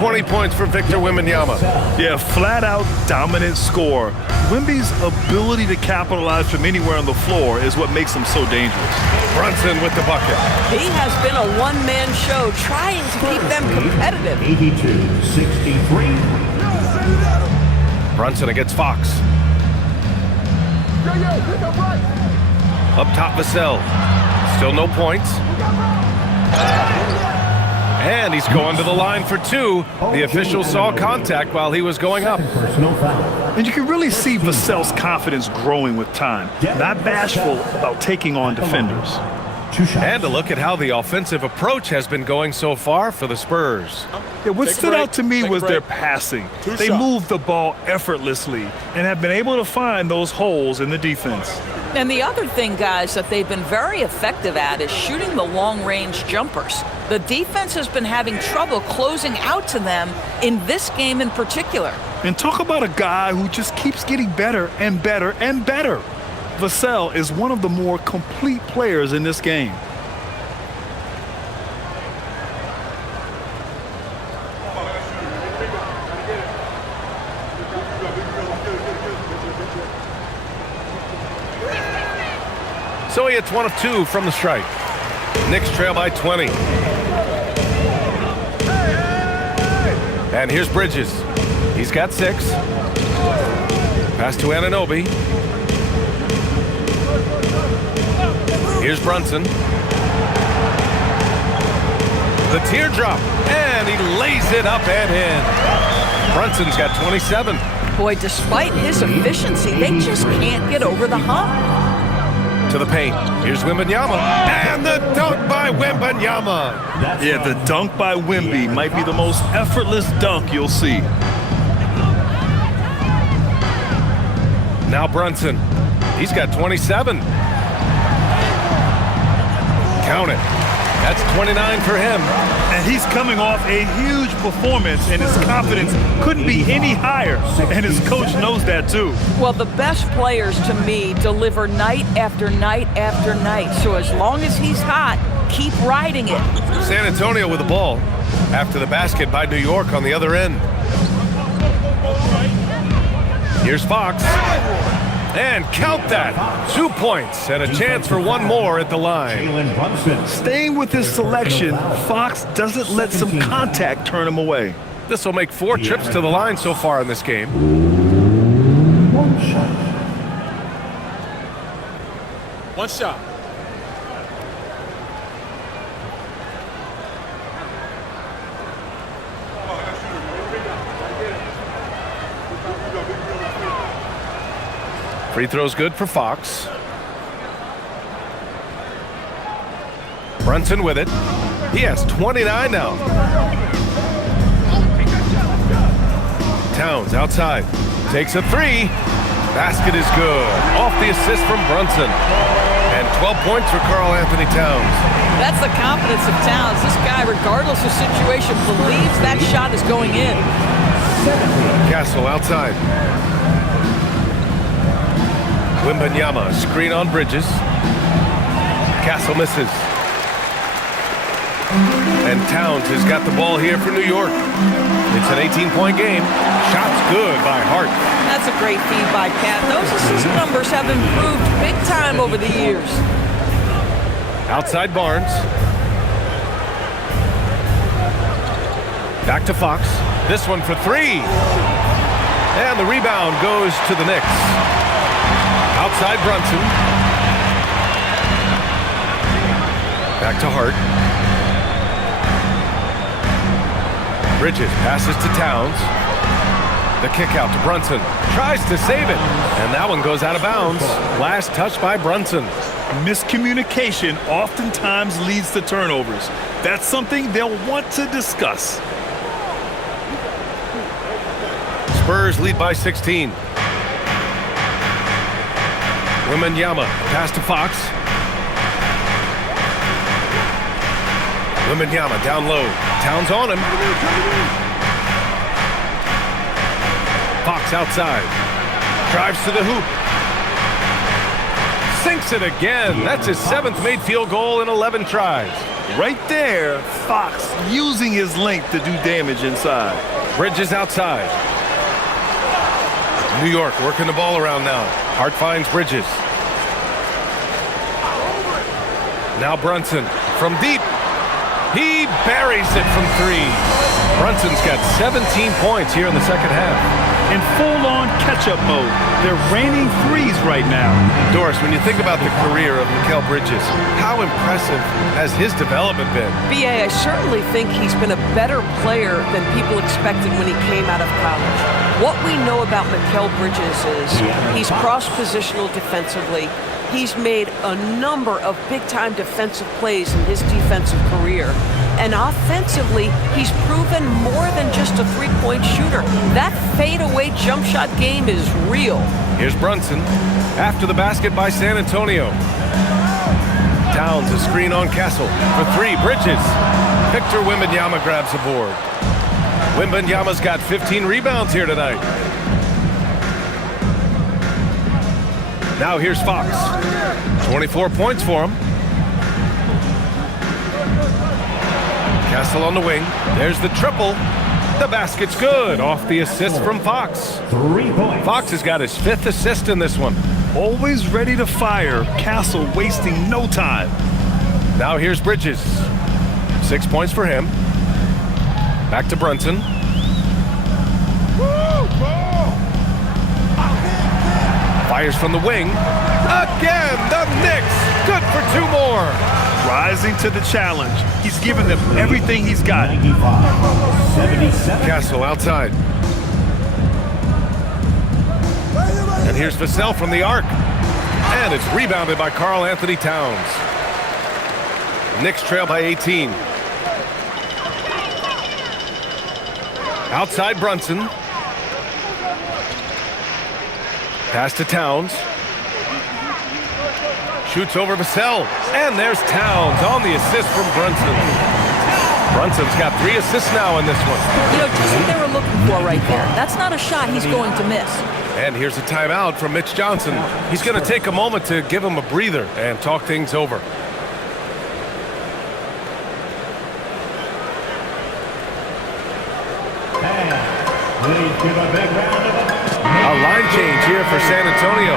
20 points for Victor Wembanyama. Yeah, flat-out dominant score. Wemby's ability to capitalize from anywhere on the floor is what makes him so dangerous. Brunson with the bucket. He has been a one-man show trying to keep them competitive. 82-63. Brunson against Fox. Up top, Vassell. Still no points. And he's going to the line for 2. The official saw contact while he was going up. And you can really see Vassell's confidence growing with time. Not bashful about taking on defenders. And a look at how the offensive approach has been going so far for the Spurs. Yeah, what stood out to me was their passing. They moved the ball effortlessly and have been able to find those holes in the defense. And the other thing, guys, that they've been very effective at is shooting the long-range jumpers. The defense has been having trouble closing out to them in this game in particular. And talk about a guy who just keeps getting better and better and better. Vassell is one of the more complete players in this game. So he hits 1 of 2 from the stripe. Knicks trail by 20. And here's Bridges. He's got 6. Pass to Anunoby. Here's Brunson. The teardrop. And he lays it up and in. Brunson's got 27. Boy, despite his efficiency, they just can't get over the hump. To the paint. Here's Wembanyama. And the dunk by Wembanyama. Yeah, the dunk by Wemby might be the most effortless dunk you'll see. Now Brunson. He's got 27. Count it. That's 29 for him. And he's coming off a huge performance, and his confidence couldn't be any higher. And his coach knows that, too. Well, the best players, to me, deliver night after night after night. So as long as he's hot, keep riding it. San Antonio with the ball after the basket by New York on the other end. Here's Fox. And count that. 2 points and a chance for 1 more at the line. Staying with his selection, Fox doesn't let some contact turn him away. This will make 4 trips to the line so far in this game. 1 shot. 1 shot. Free throw's good for Fox. Brunson with it. He has 29 now. Towns outside. Takes a 3. Basket is good. Off the assist from Brunson. And And 12 points for Karl Anthony Towns. That's the confidence of Towns. This guy, regardless of situation, believes that shot is going in. Castle outside. Wembanyama, screen on Bridges. Castle misses. And Towns has got the ball here for New York. It's an 18-point game. Shots good by Hart. That's a great feed by Cat. Those assist numbers have improved big time over the years. Outside Barnes. Back to Fox. This one for three. And the rebound goes to the Knicks. Outside Brunson. Back to Hart. Bridges passes to Towns. The kick out to Brunson. Tries to save it. And that one goes out of bounds. Last touch by Brunson. Miscommunication oftentimes leads to turnovers. That's something they'll want to discuss. Spurs lead by 16. Wembanyama pass to Fox. Wembanyama down low. Towns on him. Fox outside. Drives to the hoop. Sinks it again. That's his 7th made field goal in 11 tries. Right there, Fox using his length to do damage inside. Bridges outside. New York working the ball around now. Hart finds Bridges. Now Brunson from deep. He buries it from three. Brunson's got 17 points here in the second half. In full-on catch-up mode. They're raining threes right now. Doris, when you think about the career of Mikal Bridges, how impressive has his development been? B.A., I certainly think he's been a better player than people expected when he came out of college. What we know about Mikal Bridges is he's cross-positional defensively. He's made a number of big-time defensive plays in his defensive career. And offensively, he's proven more than just a three-point shooter. That fadeaway jump shot game is real. Here's Brunson. After the basket by San Antonio. Towns a screen on Castle. For three, Bridges. Victor Wembanyama grabs the board. Wembanyama's got 15 rebounds here tonight. Now here's Fox. 24 points for him. Castle on the wing. There's the triple. The basket's good. Off the assist from Fox. 3 points. Fox has got his 5th assist in this one. Always ready to fire. Castle wasting no time. Now here's Bridges. 6 points for him. Back to Brunson. Fires from the wing. Again, the Knicks. Good for 2 more. Rising to the challenge. He's given them everything he's got. 77. Castle outside. And here's Vassell from the arc. And it's rebounded by Karl Anthony Towns. Knicks trail by 18. Outside Brunson. Pass to Towns. Shoots over Vassell. And there's Towns on the assist from Brunson. Brunson's got 3 assists now in this one. You know, just what they were looking for right there. That's not a shot he's going to miss. And here's a timeout from Mitch Johnson. He's going to take a moment to give him a breather and talk things over. A line change here for San Antonio.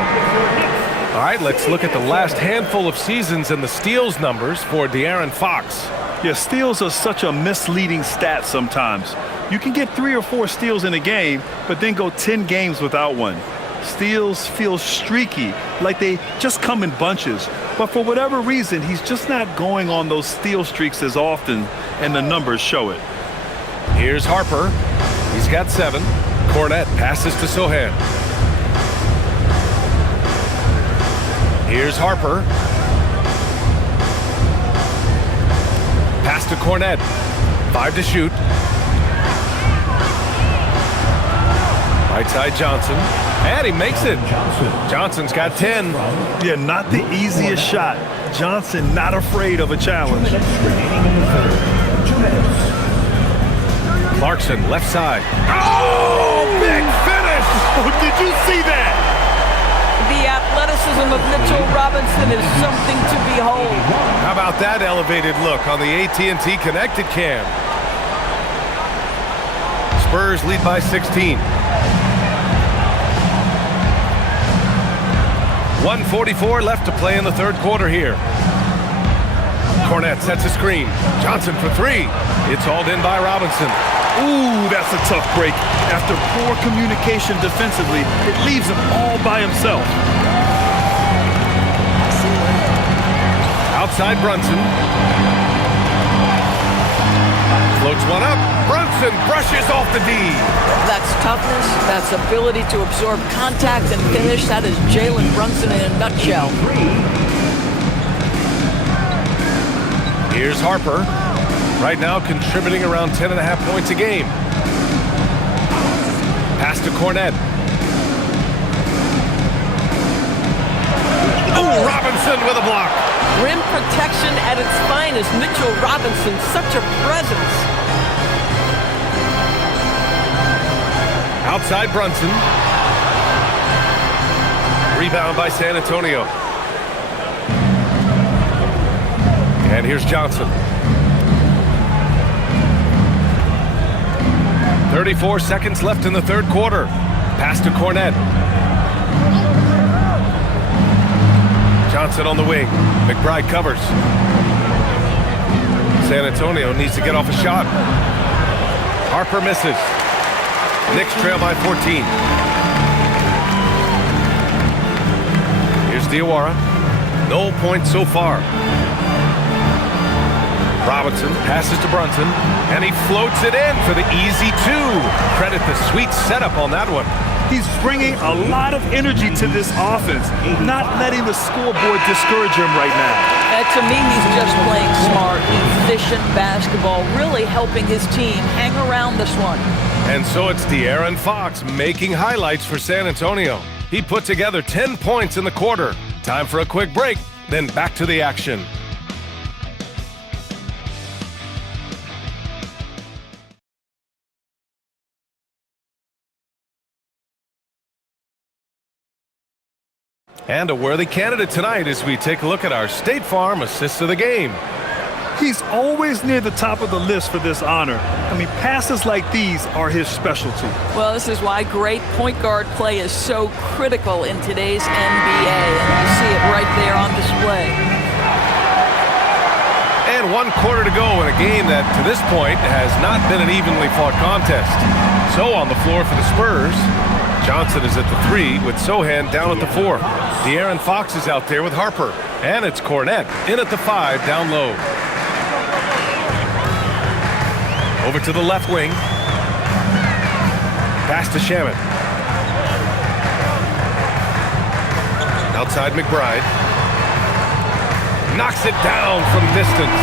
All right, let's look at the last handful of seasons and the steals numbers for De'Aaron Fox. Yeah, steals are such a misleading stat sometimes. You can get 3 or 4 steals in a game, but then go 10 games without one. Steals feel streaky, like they just come in bunches. But for whatever reason, he's just not going on those steal streaks as often, and the numbers show it. Here's Harper. He's got 7. Cornette passes to Sohan. Here's Harper. Pass to Cornette. 5 to shoot. By Outside Johnson. And he makes it. Johnson's got 10. Yeah, not the easiest shot. Johnson not afraid of a challenge. Clarkson, left side. Oh, big finish! Did you see that? The athleticism of Mitchell Robinson is something to behold. How about that elevated look on the AT&T Connected cam? Spurs lead by 16. 1:44 left to play in the third quarter here. Cornet sets a screen. Johnson for three. It's hauled in by Robinson. Ooh, that's a tough break. After poor communication defensively, it leaves him all by himself. Outside Brunson. Floats one up. Brunson brushes off the D. That's toughness. That's ability to absorb contact and finish. That is Jalen Brunson in a nutshell. Here's Harper. Right now contributing around 10.5 points a game. Pass to Cornet. Oh, Robinson with a block. Rim protection at its finest. Mitchell Robinson, such a presence. Outside Brunson. Rebound by San Antonio. And here's Johnson. 34 seconds left in the third quarter. Pass to Cornet. Johnson on the wing. McBride covers. San Antonio needs to get off a shot. Harper misses. Knicks trail by 14. Here's Diawara. No points so far. Robinson passes to Brunson, and he floats it in for the easy two. Credit the sweet setup on that one. He's bringing a lot of energy to this offense, not letting the scoreboard discourage him right now. And to me, he's just playing smart, efficient basketball, really helping his team hang around this one. And so it's De'Aaron Fox making highlights for San Antonio. He put together 10 points in the quarter. Time for a quick break, then back to the action. And a worthy candidate tonight as we take a look at our State Farm Assist of the Game. He's always near the top of the list for this honor. I mean, passes like these are his specialty. Well, this is why great point guard play is so critical in today's NBA, and you see it right there on display. And 1 quarter to go in a game that, to this point, has not been an evenly fought contest. So on the floor for the Spurs, Johnson is at the 3 with Sohan down at the 4. De'Aaron Fox is out there with Harper. And it's Cornet in at the 5 down low. Over to the left wing. Pass to Shaman. Outside McBride. Knocks it down from distance.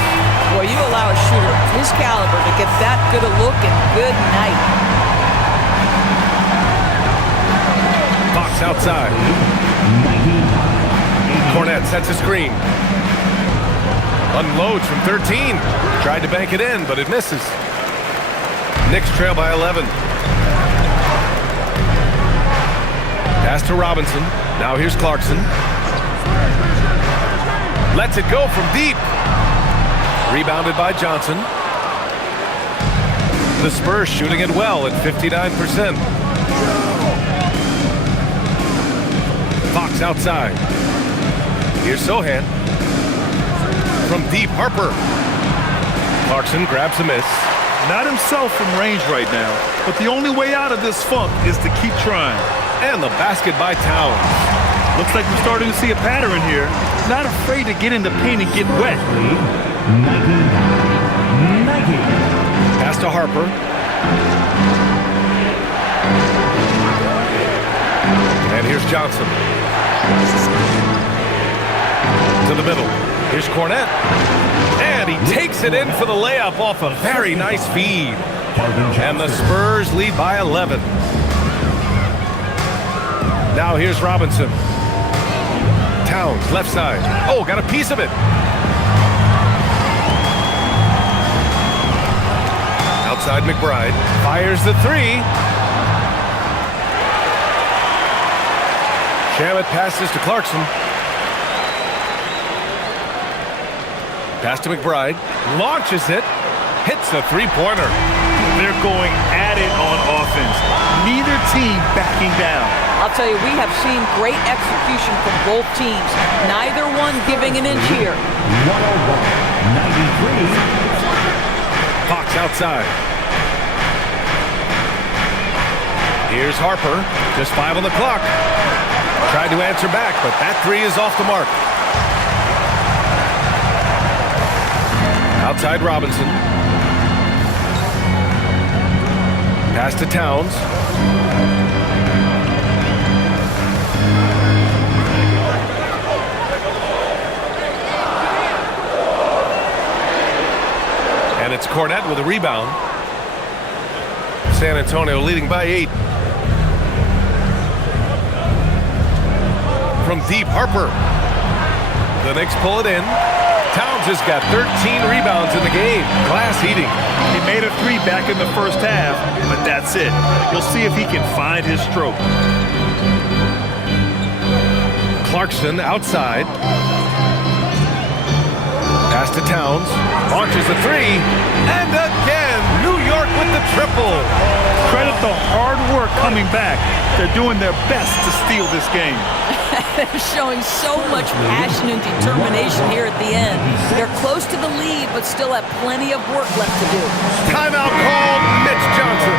Well, you allow a shooter of his caliber to get that good a look, and good night. Fox outside. Cornet sets a screen. Unloads from 13. Tried to bank it in, but it misses. Knicks trail by 11. Pass to Robinson. Now here's Clarkson. Lets it go from deep. Rebounded by Johnson. The Spurs shooting it well at 59%. Fox outside. Here's Sohan. From deep, Harper. Clarkson grabs a miss. Not himself from range right now, but the only way out of this funk is to keep trying. And the basket by Towns. Looks like we're starting to see a pattern here. Not afraid to get in the paint and get wet. Pass to Harper. And here's Johnson. To the middle. Here's Cornet. And he takes it in for the layup off a very nice feed. And the Spurs lead by 11. Now here's Robinson. Towns, left side. Oh, got a piece of it. Outside McBride. Fires the three. Shamet passes to Clarkson. Pass to McBride. Launches it. Hits a three-pointer. They're going at it on offense. Neither team backing down. I'll tell you, we have seen great execution from both teams. Neither one giving an inch here. 101-93. Fox outside. Here's Harper. Just 5 on the clock. Tried to answer back, but that three is off the mark. Outside Robinson. Pass to Towns. And it's Cornette with a rebound. San Antonio leading by 8. From deep, Harper. The Knicks pull it in. Towns has got 13 rebounds in the game. Glass eating. He made a three back in the first half, but that's it. You'll see if he can find his stroke. Clarkson outside. Pass to Towns. Launches a three. And again, New York with the triple. Credit the hard work coming back. They're doing their best to steal this game. They're showing so much passion and determination here at the end. They're close to the lead, but still have plenty of work left to do. Timeout called. Mitch Johnson.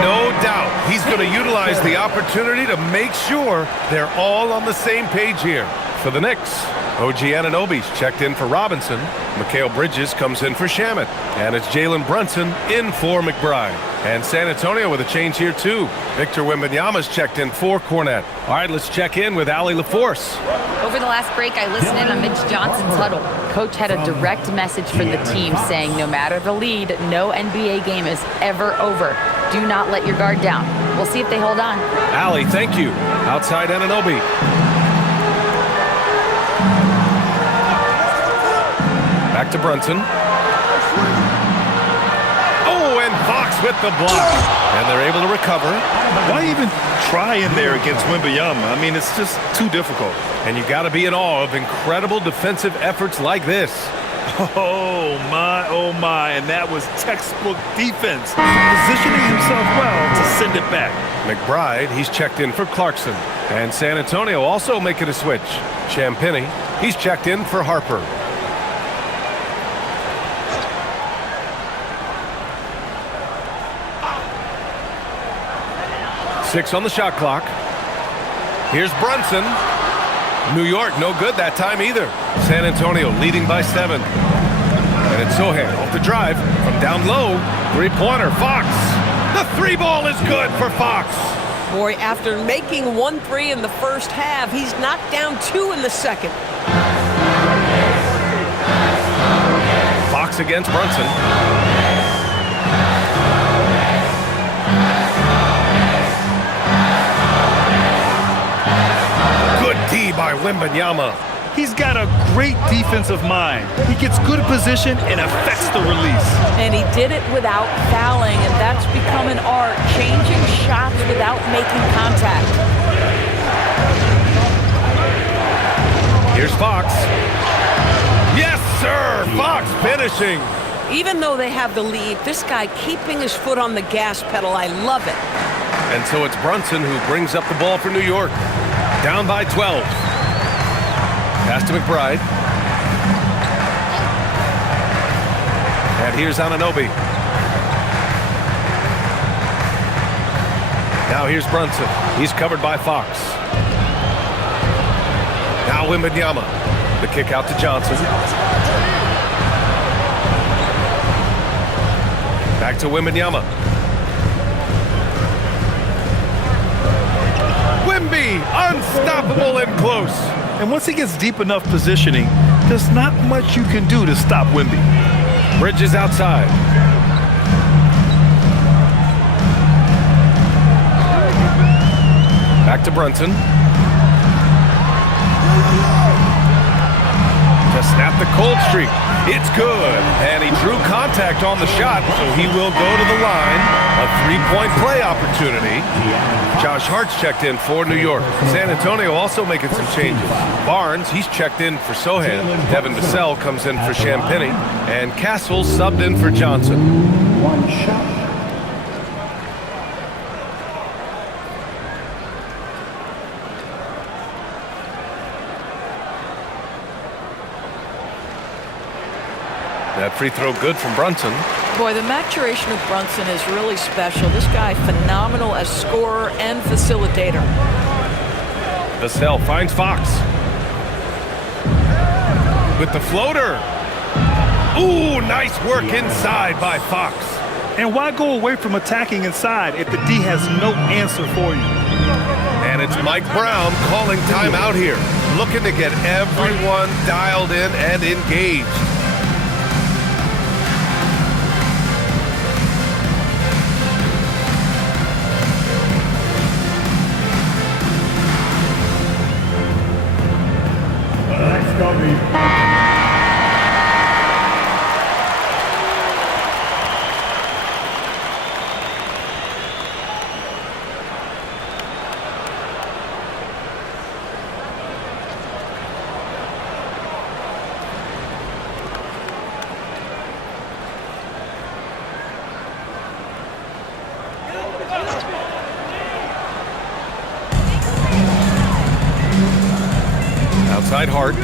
No doubt he's going to utilize the opportunity to make sure they're all on the same page here. For the Knicks, OG Anunoby's checked in for Robinson. Mikal Bridges comes in for Shamet. And it's Jalen Brunson in for McBride. And San Antonio with a change here too. Victor Wembanyama's checked in for Cornette. All right, let's check in with Allie LaForce. Over the last break, I listened in on Mitch Johnson's huddle. Coach had a direct message for the team saying no matter the lead, no NBA game is ever over. Do not let your guard down. We'll see if they hold on. Allie, thank you. Outside Anunoby. Back to Brunson. Oh, and Fox with the block. And they're able to recover. Why even try in there against Wembanyama? I mean, it's just too difficult. And you got to be in awe of incredible defensive efforts like this. Oh, my. And that was textbook defense. Positioning himself well to send it back. McBride, he's checked in for Clarkson. And San Antonio also making a switch. Champagnie, he's checked in for Harper. Six on the shot clock. Here's Brunson. New York, no good that time either. San Antonio leading by 7. And it's Sohan off the drive from down low. Three-pointer, Fox. The three ball is good for Fox. Boy, after making 1 3 in the first half, he's knocked down 2 in the second. Fox against Brunson. By Wembanyama. He's got a great defensive mind. He gets good position and affects the release. And he did it without fouling, and that's become an art, changing shots without making contact. Here's Fox. Yes, sir! Fox finishing. Even though they have the lead, this guy keeping his foot on the gas pedal, I love it. And so it's Brunson who brings up the ball for New York. Down by 12. Pass to McBride. And here's Anunoby. Now here's Brunson. He's covered by Fox. Now Wembanyama. The kick out to Johnson. Back to Wembanyama. Wemby, unstoppable and close. And once he gets deep enough positioning, there's not much you can do to stop Wemby. Bridges outside. Back to Brunson. To snap the cold streak. It's good. And he drew contact on the shot, so he will go to the line. A three-point play opportunity. Josh Hart's checked in for New York. San Antonio also making some changes. Barnes, he's checked in for Sohan. Devin Vassell comes in for Champagny. And Castle subbed in for Johnson. One shot. That free throw good from Brunson. Boy, the maturation of Brunson is really special. This guy, phenomenal as scorer and facilitator. Vassell finds Fox. With the floater. Ooh, nice work inside by Fox. And why go away from attacking inside if the D has no answer for you? And it's Mike Brown calling timeout here. Looking to get everyone dialed in and engaged. Outside Hart.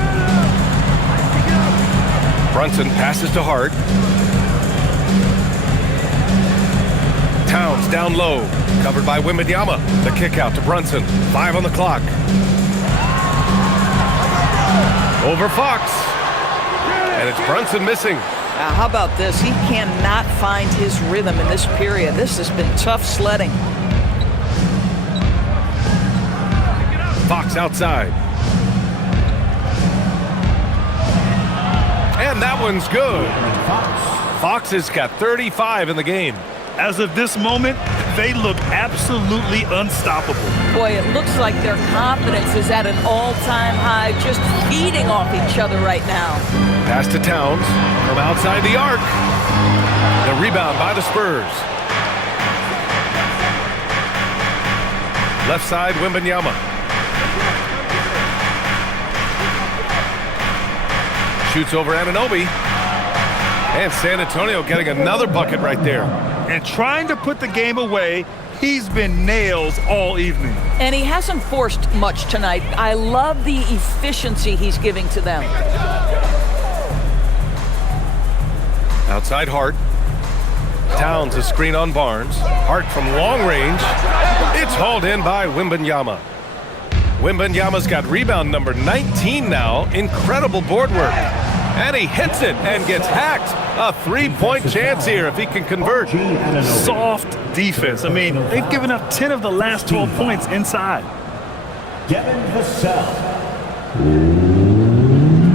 Brunson passes to Hart. Towns down low. Covered by Wembanyama. The kick out to Brunson. 5 on the clock. Over Fox. And it's Brunson missing. How about this? He cannot find his rhythm in this period. This has been tough sledding. Fox outside. And that one's good. Fox has got 35 in the game. As of this moment, they look absolutely unstoppable. Boy, it looks like their confidence is at an all-time high, just feeding off each other right now. Pass to Towns from outside the arc. The rebound by the Spurs. Left side, Wembanyama. Shoots over Anunoby. And San Antonio getting another bucket right there. And trying to put the game away, he's been nails all evening. And he hasn't forced much tonight. I love the efficiency he's giving to them. Outside Hart. Towns a screen on Barnes. Hart from long range. It's hauled in by Wembanyama. Wembanyama's got rebound number 19 now. Incredible board work. And he hits it and gets hacked. A three-point chance here if he can convert. Soft defense. I mean, they've given up 10 of the last 12 points inside. Devin Vassell.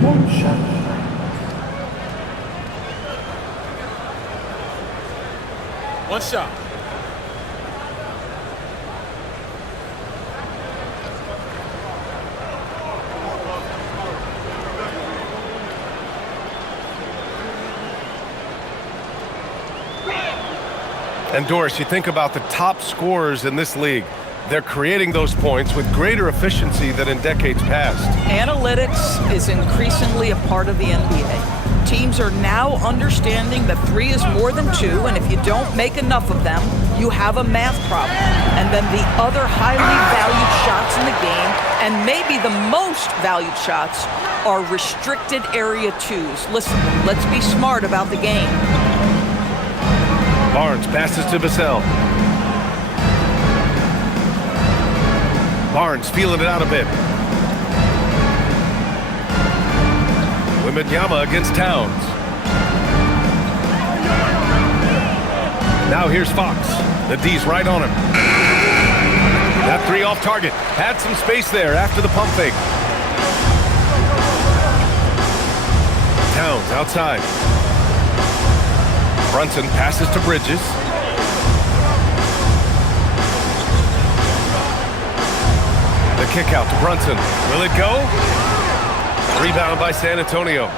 One shot. One shot. And Doris, you think about the top scorers in this league. They're creating those points with greater efficiency than in decades past. Analytics is increasingly a part of the NBA. Teams are now understanding that 3 is more than 2, and if you don't make enough of them, you have a math problem. And then the other highly valued shots in the game, and maybe the most valued shots, are restricted area 2s. Listen, let's be smart about the game. Barnes passes to Vassell. Barnes feeling it out a bit. Wembanyama against Towns. Now here's Fox. The D's right on him. That 3 off target. Had some space there after the pump fake. Towns outside. Brunson passes to Bridges. kick out to Brunson. Will it go? Rebound by San Antonio.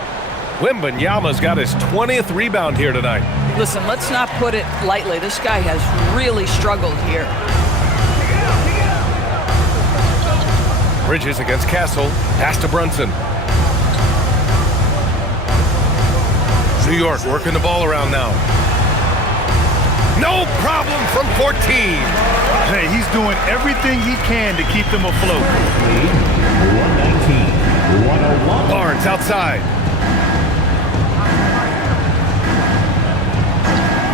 Wembanyama's got his 20th rebound here tonight. Listen, let's not put it lightly. This guy has really struggled here. Bridges against Castle. Pass to Brunson. New York working the ball around now. No problem from 14. Hey, he's doing everything he can to keep them afloat. 119, 101. Barnes outside.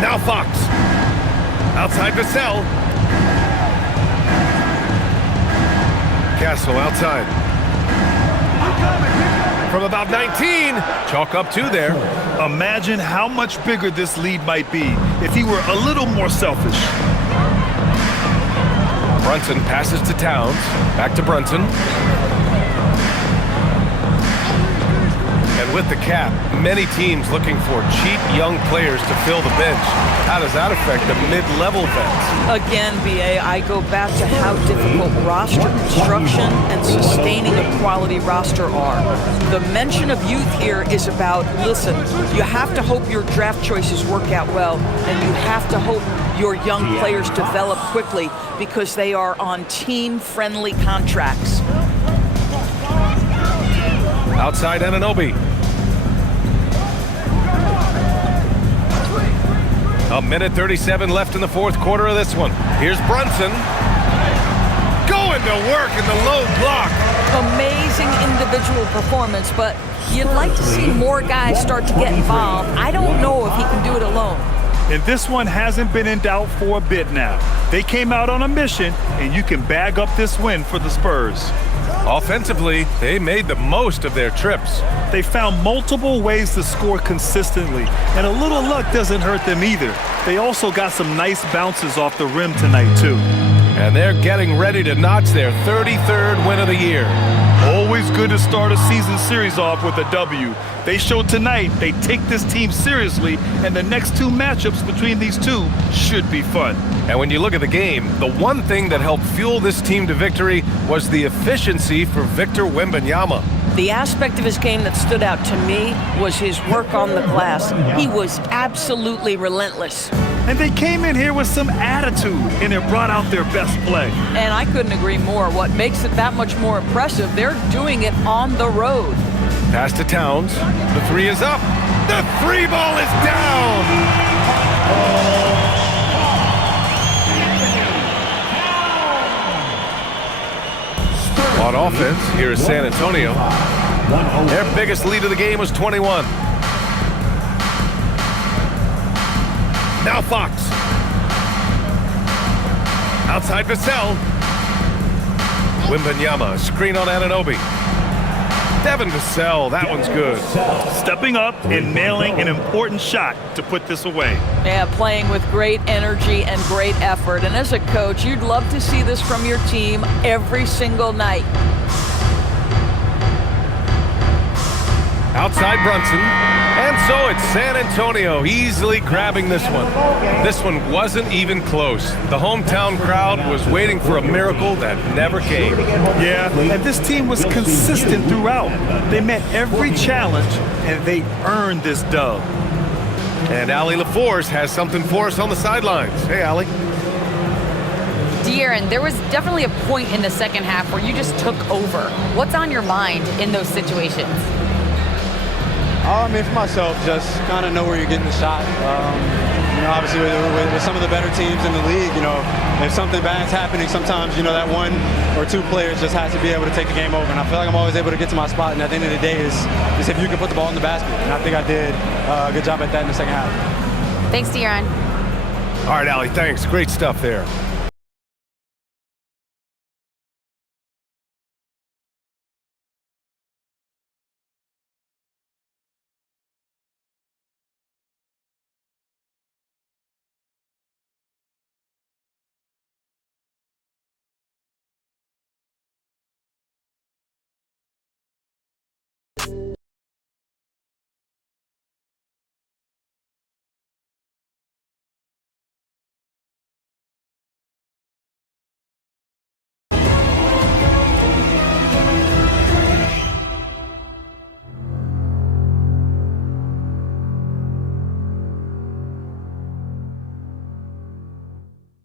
Now Fox. Outside Vassell. Castle outside. From about 19. Chalk up 2 there. Imagine how much bigger this lead might be if he were a little more selfish. Brunson passes to Towns. Back to Brunson. And with the cap, many teams looking for cheap young players to fill the bench. How does that affect the mid-level vets? Again, BA, I go back to how difficult roster construction and sustaining a quality roster are. The mention of youth here is about, listen, you have to hope your draft choices work out well, and you have to hope your young players develop quickly because they are on team-friendly contracts. Outside Anunoby. A minute 37 left in the fourth quarter of this one. Here's Brunson. Going to work in the low block. Amazing individual performance, but you'd like to see more guys start to get involved. I don't know if he can do it alone. And this one hasn't been in doubt for a bit now. They came out on a mission, and you can bag up this win for the Spurs. Offensively, they made the most of their trips. They found multiple ways to score consistently, and a little luck doesn't hurt them either. They also got some nice bounces off the rim tonight, too. And they're getting ready to notch their 33rd win of the year. Always good to start a season series off with a W. They showed tonight they take this team seriously, and the next 2 matchups between these two should be fun. And when you look at the game, the one thing that helped fuel this team to victory was the efficiency for Victor Wembanyama. The aspect of his game that stood out to me was his work on the glass. He was absolutely relentless. And they came in here with some attitude, and it brought out their best play. And I couldn't agree more. What makes it that much more impressive, they're doing it on the road. Pass to Towns. The 3 is up. The 3 ball is down. On offense, here is San Antonio. Their biggest lead of the game was 21. Now Fox. Outside Vassell. Wembanyama, screen on Anunoby. Devin Vassell, that one's good. Stepping up and nailing an important shot to put this away. Yeah, playing with great energy and great effort. And as a coach, you'd love to see this from your team every single night. Outside Brunson. And so it's San Antonio easily grabbing this one. This one wasn't even close. The hometown crowd was waiting for a miracle that never came. Yeah, and this team was consistent throughout. They met every challenge, and they earned this dub. And Allie LaForce has something for us on the sidelines. Hey, Allie. De'Aaron, there was definitely a point in the second half where you just took over. What's on your mind in those situations? I mean, for myself, just kind of know where you're getting the shot. You know, obviously with some of the better teams in the league, you know, if something bad's happening, sometimes, you know, that 1 or 2 players just has to be able to take the game over. And I feel like I'm always able to get to my spot. And at the end of the day is if you can put the ball in the basket. And I think I did a good job at that in the second half. Thanks, De'Aaron. All right, Allie, thanks. Great stuff there.